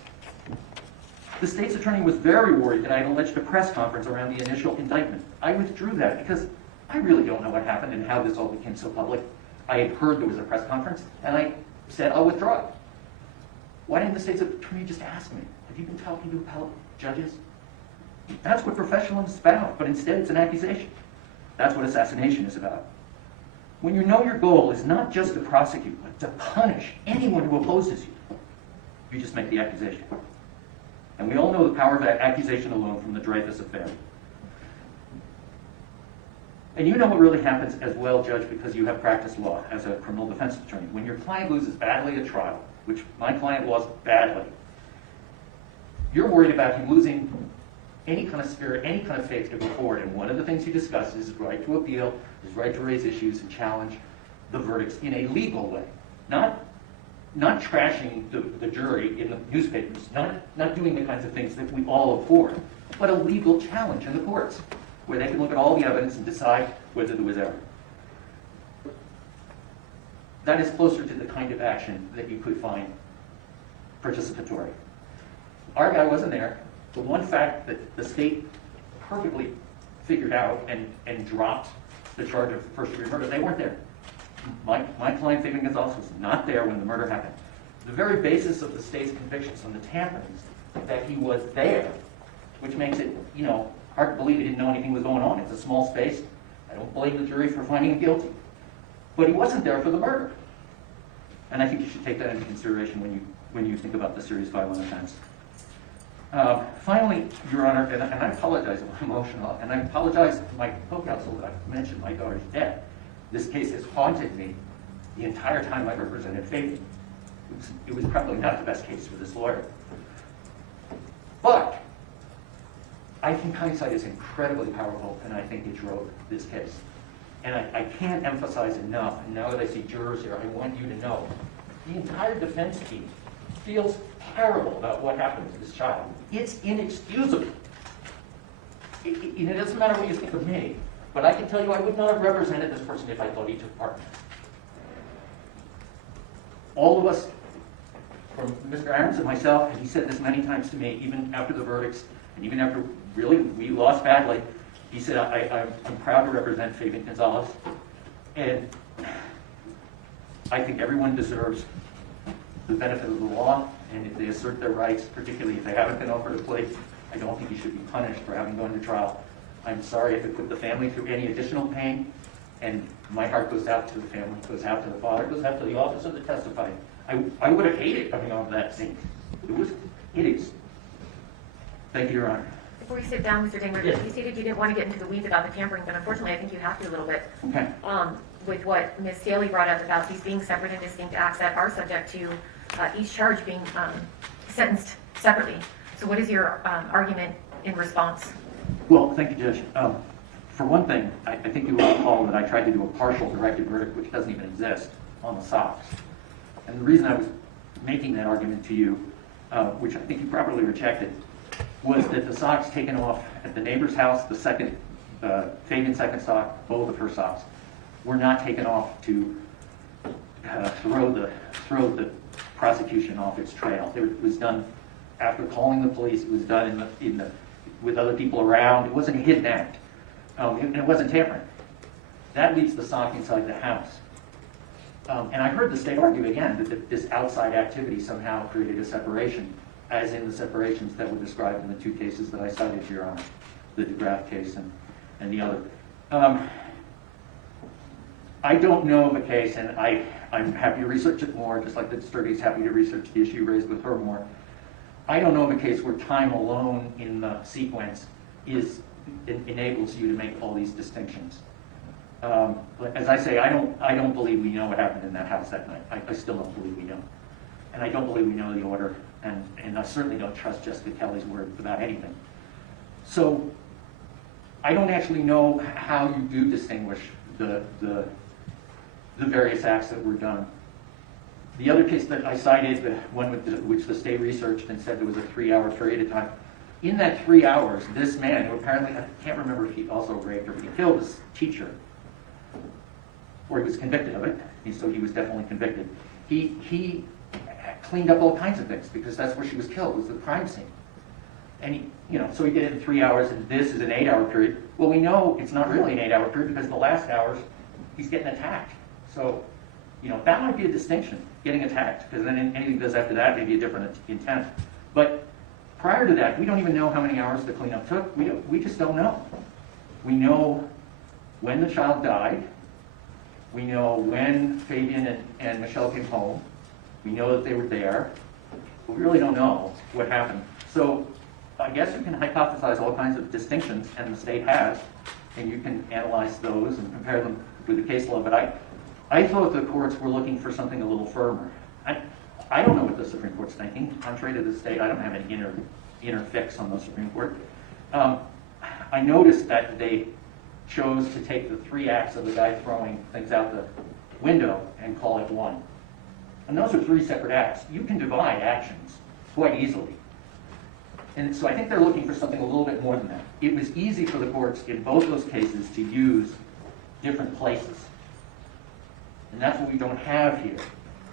The state's attorney was very worried that I had alleged a press conference around the initial indictment. I withdrew that because I really don't know what happened and how this all became so public. I had heard there was a press conference, and I said, I'll withdraw it. Why didn't the state's attorney just ask me, have you been talking to appellate judges? That's what professionalism is about, but instead it's an accusation. That's what assassination is about. When you know your goal is not just to prosecute, but to punish anyone who opposes you, you just make the accusation. And we all know the power of that accusation alone from the Dreyfus affair. And you know what really happens as well, Judge, because you have practiced law as a criminal defense attorney. When your client loses badly at trial, which my client lost badly, you're worried about him losing any kind of spirit, any kind of faith to go forward. And one of the things he discusses is his right to appeal, his right to raise issues and challenge the verdicts in a legal way. Not trashing the jury in the newspapers, not doing the kinds of things that we all abhor, but a legal challenge in the courts, where they can look at all the evidence and decide whether there was error. That is closer to the kind of action that you could find participatory. Our guy wasn't there. The one fact that the state perfectly figured out and dropped the charge of first-degree murder, they weren't there. My client, Fabian Gonzales, was not there when the murder happened. The very basis of the state's convictions on the tampons is that he was there, which makes it, hard to believe he didn't know anything was going on. It's a small space. I don't blame the jury for finding him guilty. But he wasn't there for the murder. And I think you should take that into consideration when you think about the serious violent offense. Finally, Your Honor, and I apologize, I'm emotional, and I apologize to my co-counsel that I mentioned my daughter's death. This case has haunted me the entire time I represented Fabian. It was probably not the best case for this lawyer. But I think hindsight is incredibly powerful, and I think it drove this case. And I can't emphasize enough, and now that I see jurors here, I want you to know, the entire defense team feels terrible about what happened to this child. It's inexcusable. It doesn't matter what you think of me, but I can tell you I would not have represented this person if I thought he took part. All of us, from Mr. Aarons and myself, and he said this many times to me, even after the verdicts, and even after really we lost badly, he said, I'm proud to represent Fabian Gonzales, and I think everyone deserves the benefit of the law, and if they assert their rights, particularly if they haven't been offered a plea, I don't think you should be punished for having gone to trial. I'm sorry if it put the family through any additional pain, and my heart goes out to the family, goes out to the father, goes out to the officer that testified. I would have hated coming off that scene. It was hideous. Thank you, Your Honor. Before you sit down, Mr. Dangler, Yes. you stated you didn't want to get into the weeds about the tampering, but unfortunately I think you have to a little bit. Okay. With what Ms. Staley brought up about these being separate and distinct acts that are subject to each charge being sentenced separately. So what is your argument in response? Well, thank you, Judge. For one thing, I think you will recall that I tried to do a partial directed verdict, which doesn't even exist, on the socks. And the reason I was making that argument to you, which I think you properly rejected, was that the socks taken off at the neighbor's house, the second, Fabian's second sock, both of her socks, were not taken off to throw the prosecution off its trail. It was done after calling the police. It was done with other people around. It wasn't a hidden act, and it wasn't tampering. That leaves the sock inside the house. And I heard the state argue again that this outside activity somehow created a separation, as in the separations that were described in the two cases that I cited here on the DeGraff case and the other. I don't know of a case, and I'm happy to research it more, just like the district is happy to research the issue raised with her more. I don't know of a case where time alone in the sequence enables you to make all these distinctions. But as I say, I don't believe we know what happened in that house that night. I still don't believe we know. And I don't believe we know the order, and I certainly don't trust Jessica Kelley's word about anything. So I don't actually know how you do distinguish the various acts that were done. The other case that I cited, the one which the state researched and said there was a 3-hour period of time. In that 3 hours, this man, who apparently, I can't remember if he also raped her, but he killed his teacher, or he was convicted of it, and so he was definitely convicted. He cleaned up all kinds of things, because that's where she was killed, was the crime scene. And so he did it in 3 hours, and this is an 8-hour period. Well, we know it's not really an 8-hour period, because the last hours, he's getting attacked. So, that might be a distinction, getting attacked, because then anything that does after that may be a different intent. But prior to that, we don't even know how many hours the cleanup took. We just don't know. We know when the child died. We know when Fabian and Michelle came home. We know that they were there. But we really don't know what happened. So I guess you can hypothesize all kinds of distinctions, and the state has, and you can analyze those and compare them with the case law. But I thought the courts were looking for something a little firmer. I don't know what the Supreme Court's thinking. Contrary to the state, I don't have any inner fix on the Supreme Court. I noticed that they chose to take the 3 acts of the guy throwing things out the window and call it one. And those are 3 separate acts. You can divide actions quite easily. And so I think they're looking for something a little bit more than that. It was easy for the courts in both those cases to use different places. And that's what we don't have here.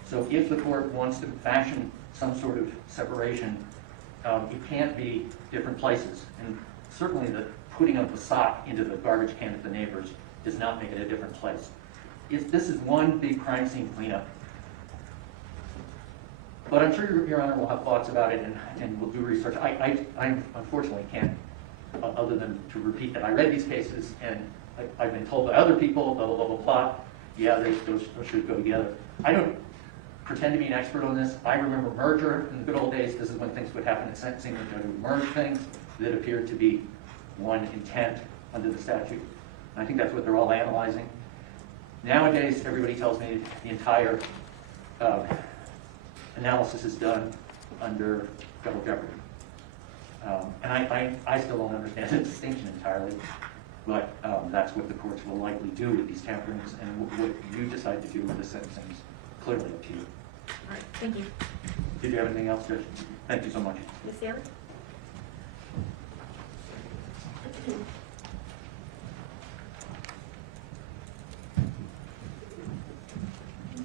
So if the court wants to fashion some sort of separation, it can't be different places. And certainly the putting of the sock into the garbage can at the neighbor's does not make it a different place. If this is one big crime scene cleanup, but I'm sure Your Honor will have thoughts about it and will do research. I unfortunately can't, other than to repeat that I read these cases and I've been told by other people, blah, blah, blah, blah, blah. Yeah, those should go together. I don't pretend to be an expert on this. I remember merger in the good old days. This is when things would happen in sentencing. The judge would merge things that appeared to be one intent under the statute. And I think that's what they're all analyzing. Nowadays, everybody tells me the entire analysis is done under double jeopardy. And I still don't understand the distinction entirely, but that's what the courts will likely do with these tamperings, and what you decide to do with the sentencing is clearly up to you. All right, thank you. Did you have anything else, Judge? Thank you so much. Ms. Saylor?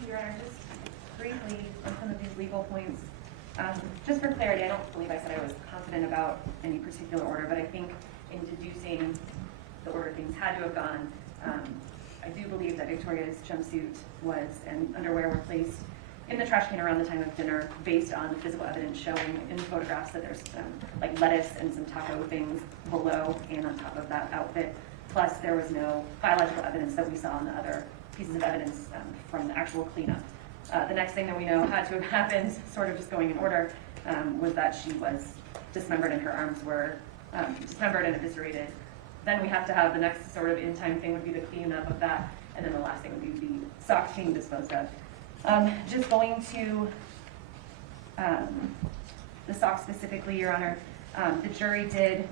Your Honor, just briefly on some of these legal points. Just for clarity, I don't believe I said I was confident about any particular order, but I think in deducing the order things had to have gone, I do believe that Victoria's jumpsuit and underwear were placed in the trash can around the time of dinner based on the physical evidence showing in photographs that there's like lettuce and some taco things below and on top of that outfit. Plus, there was no biological evidence that we saw in the other pieces of evidence from the actual cleanup. The next thing that we know had to have happened, sort of just going in order, was that she was dismembered and her arms were dismembered and eviscerated. Then we have to have the next sort of in-time thing would be the cleanup of that, and then the last thing would be the socks being disposed of. Just going to the socks specifically, Your Honor, the jury did,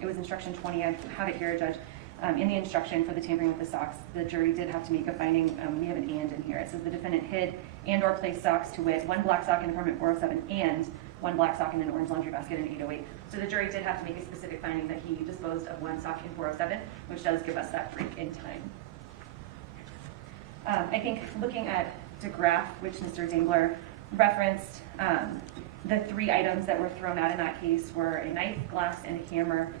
it was instruction 20, I have it here, Judge. In the instruction for the tampering with the socks, the jury did have to make a finding. We have an and in here. It says the defendant hid and or placed socks, to wit, one black sock in apartment 407 and one black sock in an orange laundry basket in 808. So the jury did have to make a specific finding that he disposed of one sock in 407, which does give us that break in time. I think looking at DeGraff, which Mr. Dingler referenced, the 3 items that were thrown out in that case were a knife, glass, and a hammer.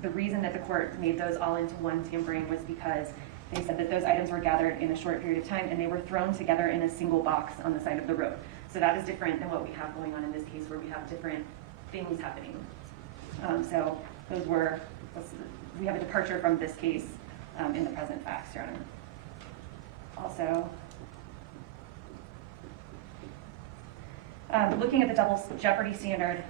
The reason that the court made those all into one tampering was because they said that those items were gathered in a short period of time and they were thrown together in a single box on the side of the road. So that is different than what we have going on in this case, where we have different things happening. So those were, we have a departure from this case in the present facts, Your Honor. Also, looking at the double jeopardy standard,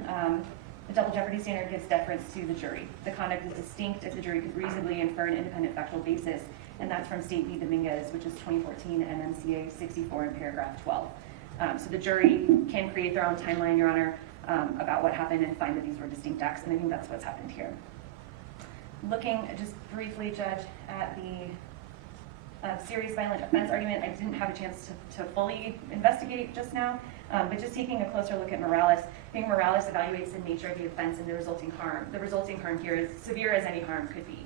the double jeopardy standard gives deference to the jury. The conduct is distinct if the jury could reasonably infer an independent factual basis, and that's from State v. Dominguez, which is 2014 MMCA 64 in paragraph 12. So the jury can create their own timeline, Your Honor, about what happened and find that these were distinct acts, and I think that's what's happened here. Looking just briefly, Judge, at the serious violent offense argument, I didn't have a chance to fully investigate just now, but just taking a closer look at Morales, I think Morales evaluates the nature of the offense and the resulting harm. The resulting harm here is severe as any harm could be.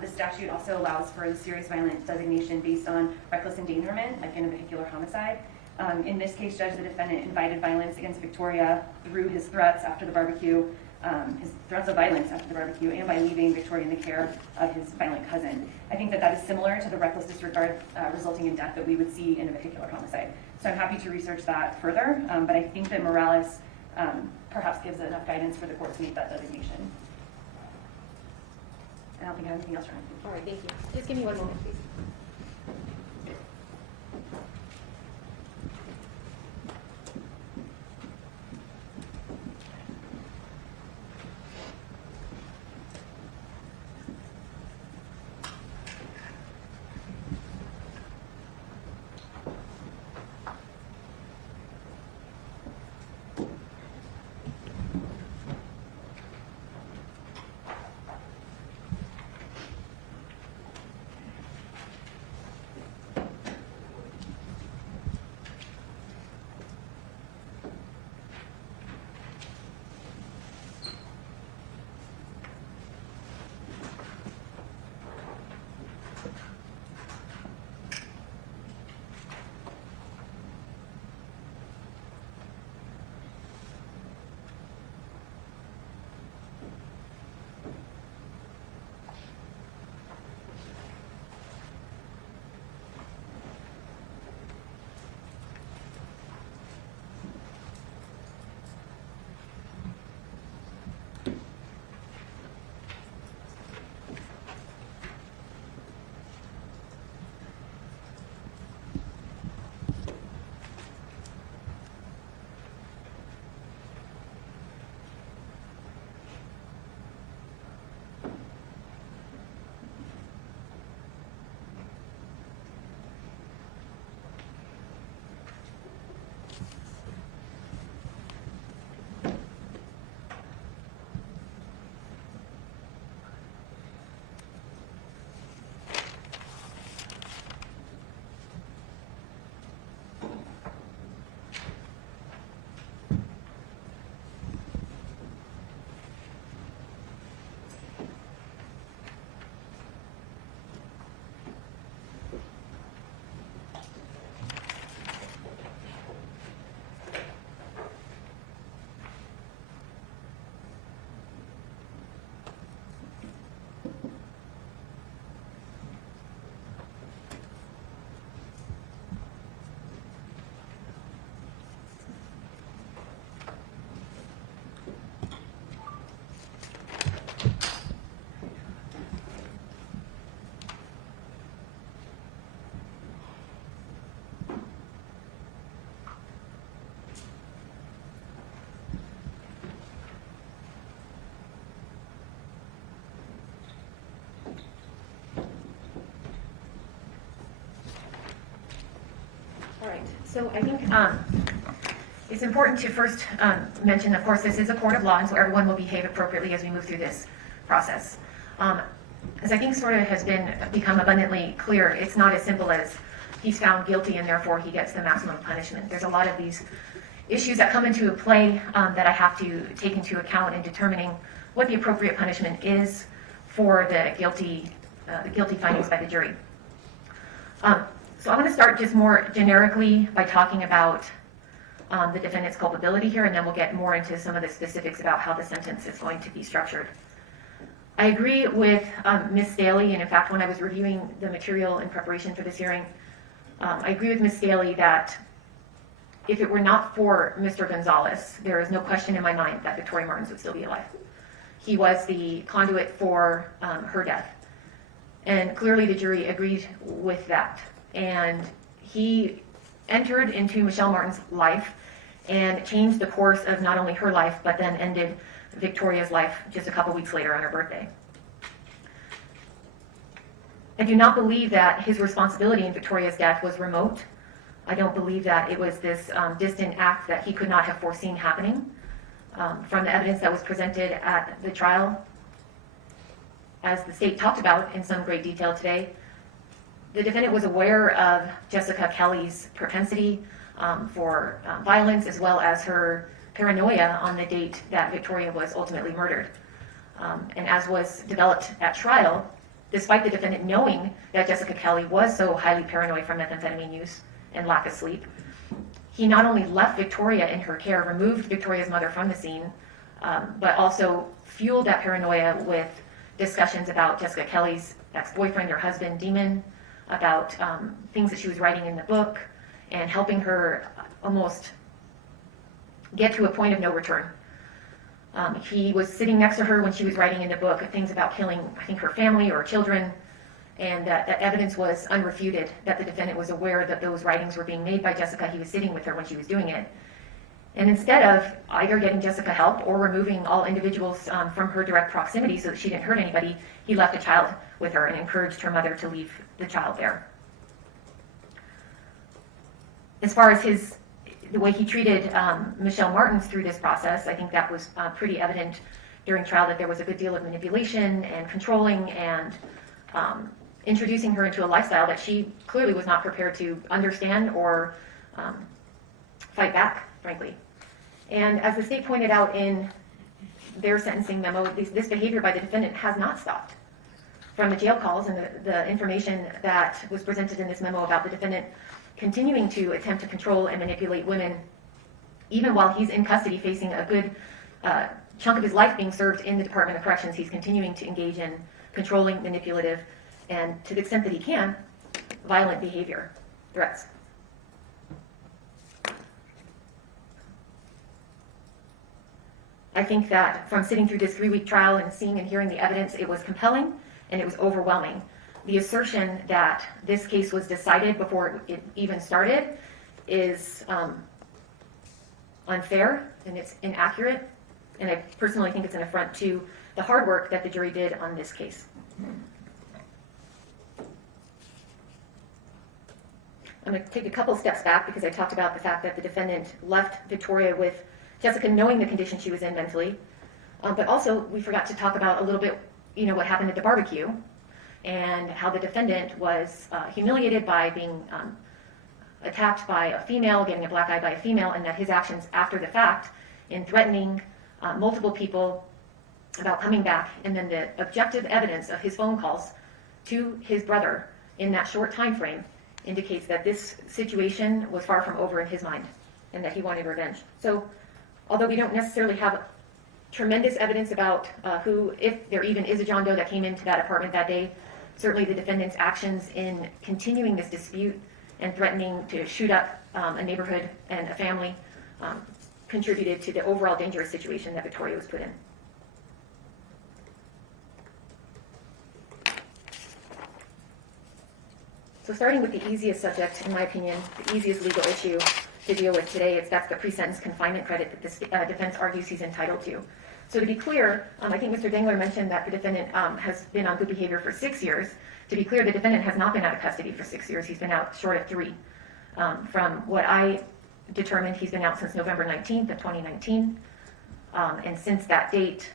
The statute also allows for the serious violent designation based on reckless endangerment, like in a vehicular homicide. In this case, Judge, the defendant invited violence against Victoria through his threats after the barbecue, his threats of violence after the barbecue, and by leaving Victoria in the care of his violent cousin. I think that that is similar to the reckless disregard resulting in death that we would see in a vehicular homicide. So I'm happy to research that further, but I think that Morales perhaps gives enough guidance for the court to make that designation. I don't think I have anything else, Ryan. All right, thank you. Just give me one moment, please. All right, so I think it's important to first mention, of course, this is a court of law, and so everyone will behave appropriately as we move through this process. as I think sort of has become abundantly clear, it's not as simple as he's found guilty and therefore he gets the maximum punishment. There's a lot of these issues that come into play that I have to take into account in determining what the appropriate punishment is for the guilty findings by the jury. So I'm going to start just more generically by talking about the defendant's culpability here, and then we'll get more into some of the specifics about how the sentence is going to be structured. I agree with Ms. Staley, and in fact, when I was reviewing the material in preparation for this hearing, I agree with Ms. Staley that if it were not for Mr. Gonzales, there is no question in my mind that Victoria Martens would still be alive. He was the conduit for her death. And clearly the jury agreed with that. And he entered into Michelle Martens' life and changed the course of not only her life, but then ended Victoria's life just a couple weeks later on her birthday. I do not believe that his responsibility in Victoria's death was remote. I don't believe that it was this distant act that he could not have foreseen happening. From the evidence that was presented at the trial, as the state talked about in some great detail today, the defendant was aware of Jessica Kelley's propensity for violence, as well as her paranoia on the date that Victoria was ultimately murdered. And as was developed at trial, despite the defendant knowing that Jessica Kelley was so highly paranoid from methamphetamine use and lack of sleep, he not only left Victoria in her care, removed Victoria's mother from the scene, but also fueled that paranoia with discussions about Jessica Kelley's ex-boyfriend or husband, Demon, about things that she was writing in the book, and helping her almost get to a point of no return. He was sitting next to her when she was writing in the book things about killing, I think, her family or children, and that evidence was unrefuted, that the defendant was aware that those writings were being made by Jessica. He was sitting with her when she was doing it. And instead of either getting Jessica help or removing all individuals from her direct proximity so that she didn't hurt anybody, he left a child with her and encouraged her mother to leave the child there. As far as the way he treated Michelle Martens through this process, I think that was pretty evident during trial, that there was a good deal of manipulation and controlling and introducing her into a lifestyle that she clearly was not prepared to understand or fight back, frankly. And as the state pointed out in their sentencing memo, this behavior by the defendant has not stopped. From the jail calls and the information that was presented in this memo about the defendant continuing to attempt to control and manipulate women, even while he's in custody facing a good chunk of his life being served in the Department of Corrections, he's continuing to engage in controlling, manipulative, and to the extent that he can, violent behavior, threats. I think that from sitting through this 3-week trial and seeing and hearing the evidence, it was compelling and it was overwhelming. The assertion that this case was decided before it even started is unfair and it's inaccurate, and I personally think it's an affront to the hard work that the jury did on this case. I'm going to take a couple steps back because I talked about the fact that the defendant left Victoria with Jessica knowing the condition she was in mentally, but also we forgot to talk about a little bit, what happened at the barbecue and how the defendant was humiliated by being attacked by a female, getting a black eye by a female, and that his actions after the fact in threatening multiple people about coming back, and then the objective evidence of his phone calls to his brother in that short time frame indicates that this situation was far from over in his mind and that he wanted revenge. So although we don't necessarily have tremendous evidence about if there even is a John Doe that came into that apartment that day, certainly the defendant's actions in continuing this dispute and threatening to shoot up a neighborhood and a family contributed to the overall dangerous situation that Victoria was put in. So starting with the easiest subject, in my opinion, the easiest legal issue to deal with today, that's the pre-sentence confinement credit that the defense argues he's entitled to. So to be clear, I think Mr. Dengler mentioned that the defendant has been on good behavior for 6 years. To be clear, the defendant has not been out of custody for 6 years. He's been out short of 3. From what I determined, he's been out since November 19th of 2019. And since that date,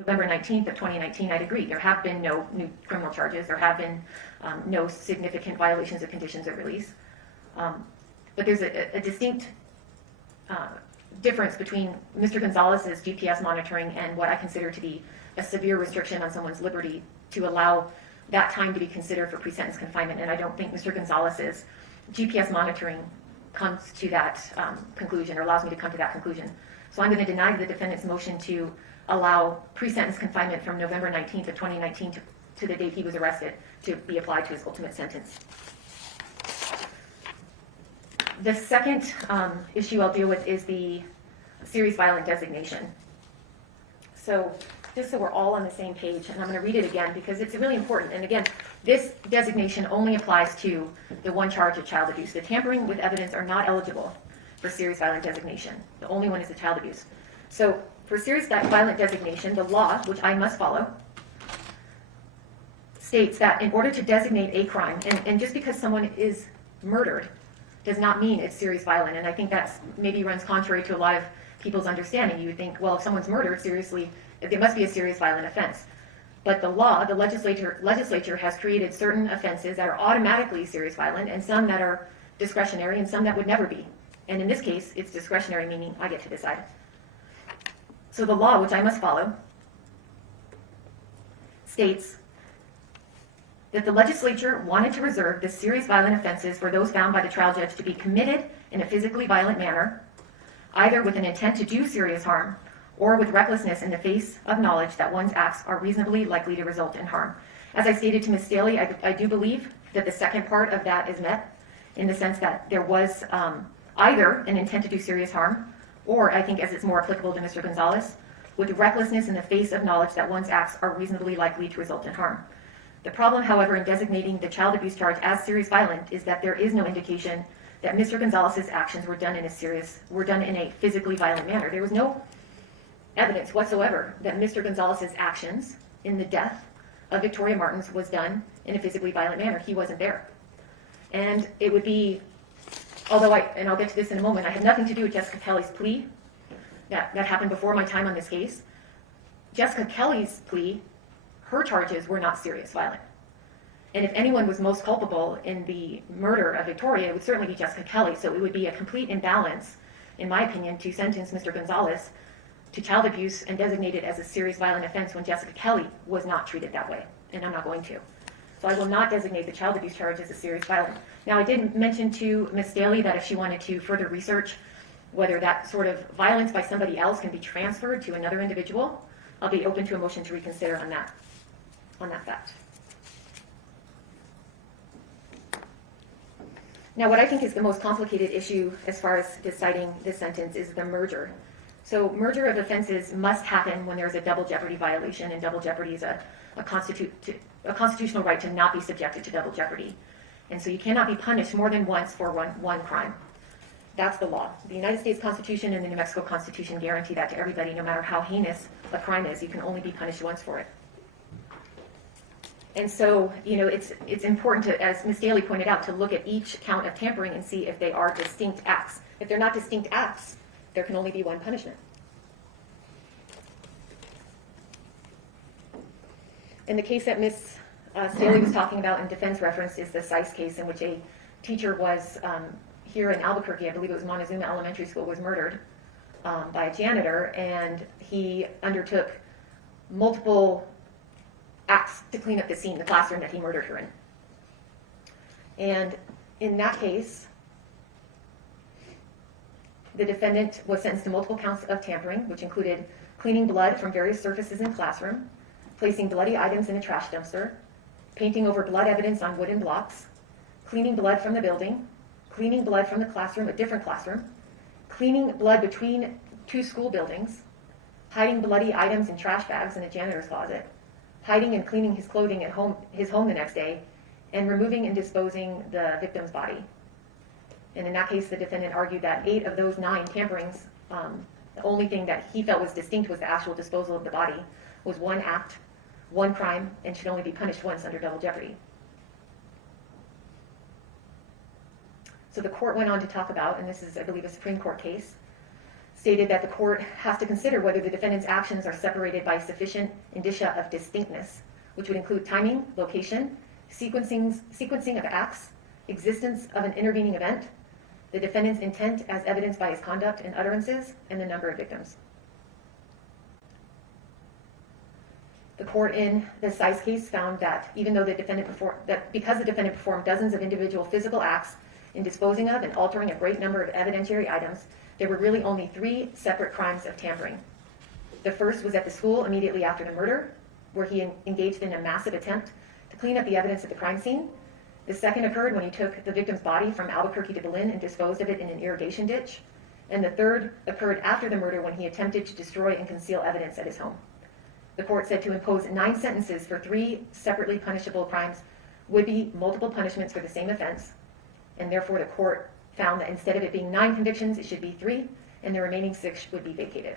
November 19th of 2019, I'd agree. There have been no new criminal charges. There have been no significant violations of conditions of release. But there's a distinct difference between Mr. Gonzales's GPS monitoring and what I consider to be a severe restriction on someone's liberty to allow that time to be considered for pre-sentence confinement. And I don't think Mr. Gonzales's GPS monitoring comes to that conclusion or allows me to come to that conclusion. So I'm going to deny the defendant's motion to allow pre-sentence confinement from November 19th of 2019 to the date he was arrested to be applied to his ultimate sentence. The second issue I'll deal with is the serious violent designation. So just so we're all on the same page, and I'm going to read it again because it's really important. And again, this designation only applies to the one charge of child abuse. The tampering with evidence are not eligible for serious violent designation. The only one is the child abuse. So for serious violent designation, the law, which I must follow, states that in order to designate a crime, and just because someone is murdered does not mean it's serious violent. And I think that maybe runs contrary to a lot of people's understanding. You would think, well, if someone's murdered, there must be a serious violent offense. But the law, the legislature has created certain offenses that are automatically serious violent and some that are discretionary and some that would never be. And in this case, it's discretionary, meaning I get to decide. So the law, which I must follow, states that the legislature wanted to reserve the serious violent offenses for those found by the trial judge to be committed in a physically violent manner, either with an intent to do serious harm or with recklessness in the face of knowledge that one's acts are reasonably likely to result in harm. As I stated to Ms. Staley, I do believe that the second part of that is met in the sense that there was either an intent to do serious harm, or I think as it's more applicable to Mr. Gonzales, with recklessness in the face of knowledge that one's acts are reasonably likely to result in harm. The problem, however, in designating the child abuse charge as serious violent is that there is no indication that Mr. Gonzales's actions were done in a physically violent manner. There was no evidence whatsoever that Mr. Gonzales's actions in the death of Victoria Martens was done in a physically violent manner. He wasn't there. And it would be, although and I'll get to this in a moment, I had nothing to do with Jessica Kelley's plea. That happened before my time on this case. Jessica Kelley's plea, her charges were not serious violent. And if anyone was most culpable in the murder of Victoria, it would certainly be Jessica Kelley. So it would be a complete imbalance, in my opinion, to sentence Mr. Gonzales to child abuse and designate it as a serious violent offense when Jessica Kelley was not treated that way. And I'm not going to. So I will not designate the child abuse charge as a serious violent. Now, I did mention to Ms. Staley that if she wanted to further research whether that sort of violence by somebody else can be transferred to another individual, I'll be open to a motion to reconsider on that fact. Now, what I think is the most complicated issue as far as deciding this sentence is the merger. So merger of offenses must happen when there is a double jeopardy violation, and double jeopardy is a constitutional right to not be subjected to double jeopardy. And so you cannot be punished more than once for one crime. That's the law. The United States Constitution and the New Mexico Constitution guarantee that to everybody, no matter how heinous a crime is. You can only be punished once for it. And so, it's important to, as Ms. Staley pointed out, to look at each count of tampering and see if they are distinct acts. If they're not distinct acts, there can only be one punishment. In the case that Ms. Staley was talking about in defense reference is the Sice case, in which a teacher was here in Albuquerque, I believe it was Montezuma Elementary School, was murdered by a janitor, and he undertook multiple acts to clean up the scene, the classroom that he murdered her in. And in that case, the defendant was sentenced to multiple counts of tampering, which included cleaning blood from various surfaces in the classroom, placing bloody items in a trash dumpster, painting over blood evidence on wooden blocks, cleaning blood from the building, cleaning blood from the classroom, a different classroom, cleaning blood between two school buildings, hiding bloody items in trash bags in a janitor's closet, hiding and cleaning his clothing at his home the next day, and removing and disposing the victim's body. And in that case, the defendant argued that 8 of those 9 tamperings, the only thing that he felt was distinct was the actual disposal of the body, was one act, one crime, and should only be punished once under double jeopardy. So the court went on to talk about, and this is, I believe, a Supreme Court case, stated that the court has to consider whether the defendant's actions are separated by sufficient indicia of distinctness, which would include timing, location, sequencing of acts, existence of an intervening event, the defendant's intent as evidenced by his conduct and utterances, and the number of victims. The court in the Size case found that even though because the defendant performed dozens of individual physical acts in disposing of and altering a great number of evidentiary items, there were really only 3 separate crimes of tampering. The first was at the school immediately after the murder, where he engaged in a massive attempt to clean up the evidence at the crime scene. The second occurred when he took the victim's body from Albuquerque to Berlin and disposed of it in an irrigation ditch. And the third occurred after the murder when he attempted to destroy and conceal evidence at his home. The court said to impose 9 sentences for 3 separately punishable crimes would be multiple punishments for the same offense, and therefore the court found that instead of it being 9 convictions, it should be 3, and the remaining 6 would be vacated.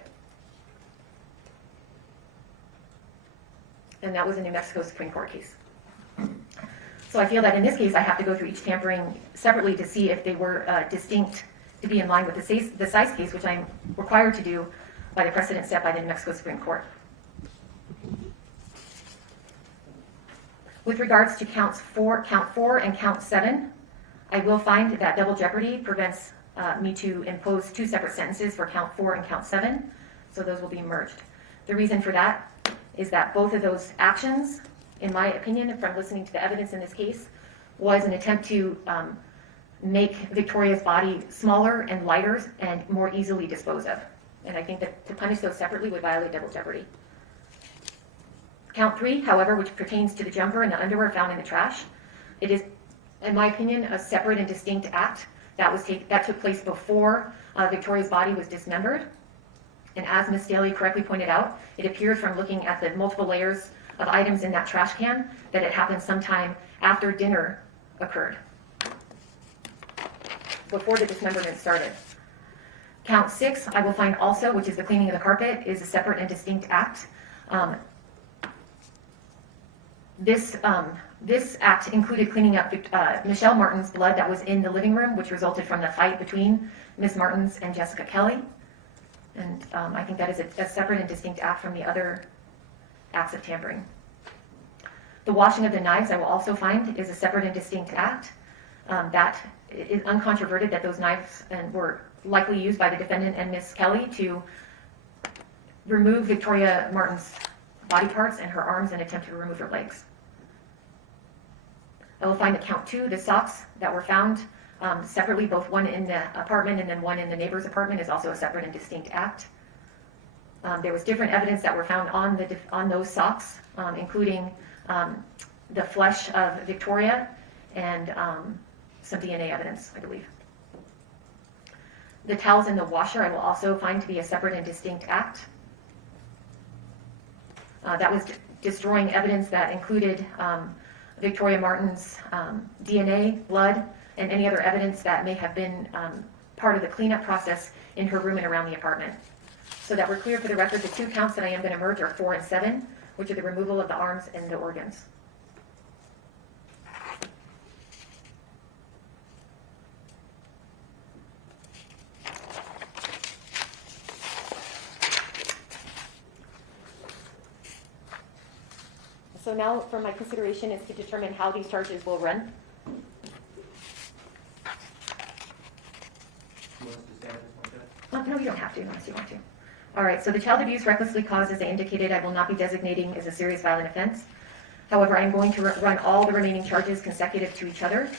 And that was a New Mexico Supreme Court case. So I feel that in this case, I have to go through each tampering separately to see if they were distinct to be in line with the Size case, which I'm required to do by the precedent set by the New Mexico Supreme Court. With regards to count 4 and count 7, I will find that double jeopardy prevents me to impose 2 separate sentences for count 4 and count 7, so those will be merged. The reason for that is that both of those actions, in my opinion, from listening to the evidence in this case, was an attempt to make Victoria's body smaller and lighter and more easily disposed of. And I think that to punish those separately would violate double jeopardy. Count 3, however, which pertains to the jumper and the underwear found in the trash, it is, in my opinion, a separate and distinct act that took place before Victoria's body was dismembered. And as Ms. Staley correctly pointed out, it appeared from looking at the multiple layers of items in that trash can that it happened sometime after dinner occurred, before the dismemberment started. Count 6, I will find also, which is the cleaning of the carpet, is a separate and distinct act. This act included cleaning up Michelle Martens' blood that was in the living room, which resulted from the fight between Ms. Martens and Jessica Kelley. And I think that is a separate and distinct act from the other acts of tampering. The washing of the knives, I will also find, is a separate and distinct act. That is uncontroverted that those knives were likely used by the defendant and Ms. Kelley to remove Victoria Martens' body parts and her arms and attempt to remove her legs. I will find that count 2, the socks that were found separately, both one in the apartment and then one in the neighbor's apartment, is also a separate and distinct act. There was different evidence that were found on those socks, including the flesh of Victoria and some DNA evidence, I believe. The towels in the washer I will also find to be a separate and distinct act. That was destroying evidence that included Victoria Martens' DNA, blood, and any other evidence that may have been part of the cleanup process in her room and around the apartment. So that we're clear for the record, the 2 counts that I am going to merge are 4 and 7, which are the removal of the arms and the organs. So now for my consideration is to determine how these charges will run. No, you don't have to unless you want to. All right, so the child abuse recklessly caused, as I indicated, I will not be designating as a serious violent offense. However, I'm going to run all the remaining charges consecutive to each other.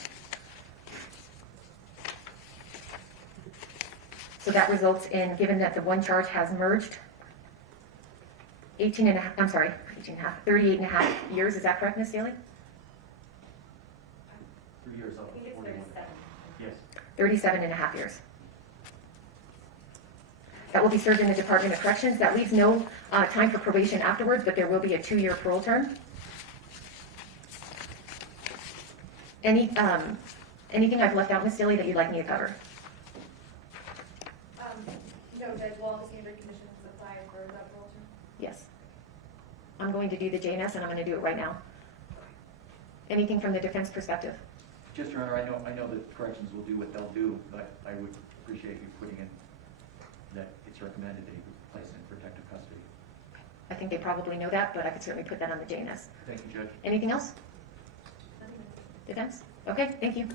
So that results in, given that the one charge has merged, 38 and a half years. Is that correct, Ms. Staley? 3 years old. I think it's 37. Yes. 37 and a half years. That will be served in the Department of Corrections. That leaves no time for probation afterwards, but there will be a 2-year parole term. Anything I've left out, Ms. Staley, that you'd like me to cover? No, Judge, will all the standard conditions apply for that parole term? Yes. I'm going to do the JNS, and I'm going to do it right now. Anything from the defense perspective? Just, Your Honor, I know that corrections will do what they'll do, but I would appreciate you putting in that it's recommended that he be placed in protective custody. I think they probably know that, but I could certainly put that on the JNS. Thank you, Judge. Anything else? Defense? Okay, thank you.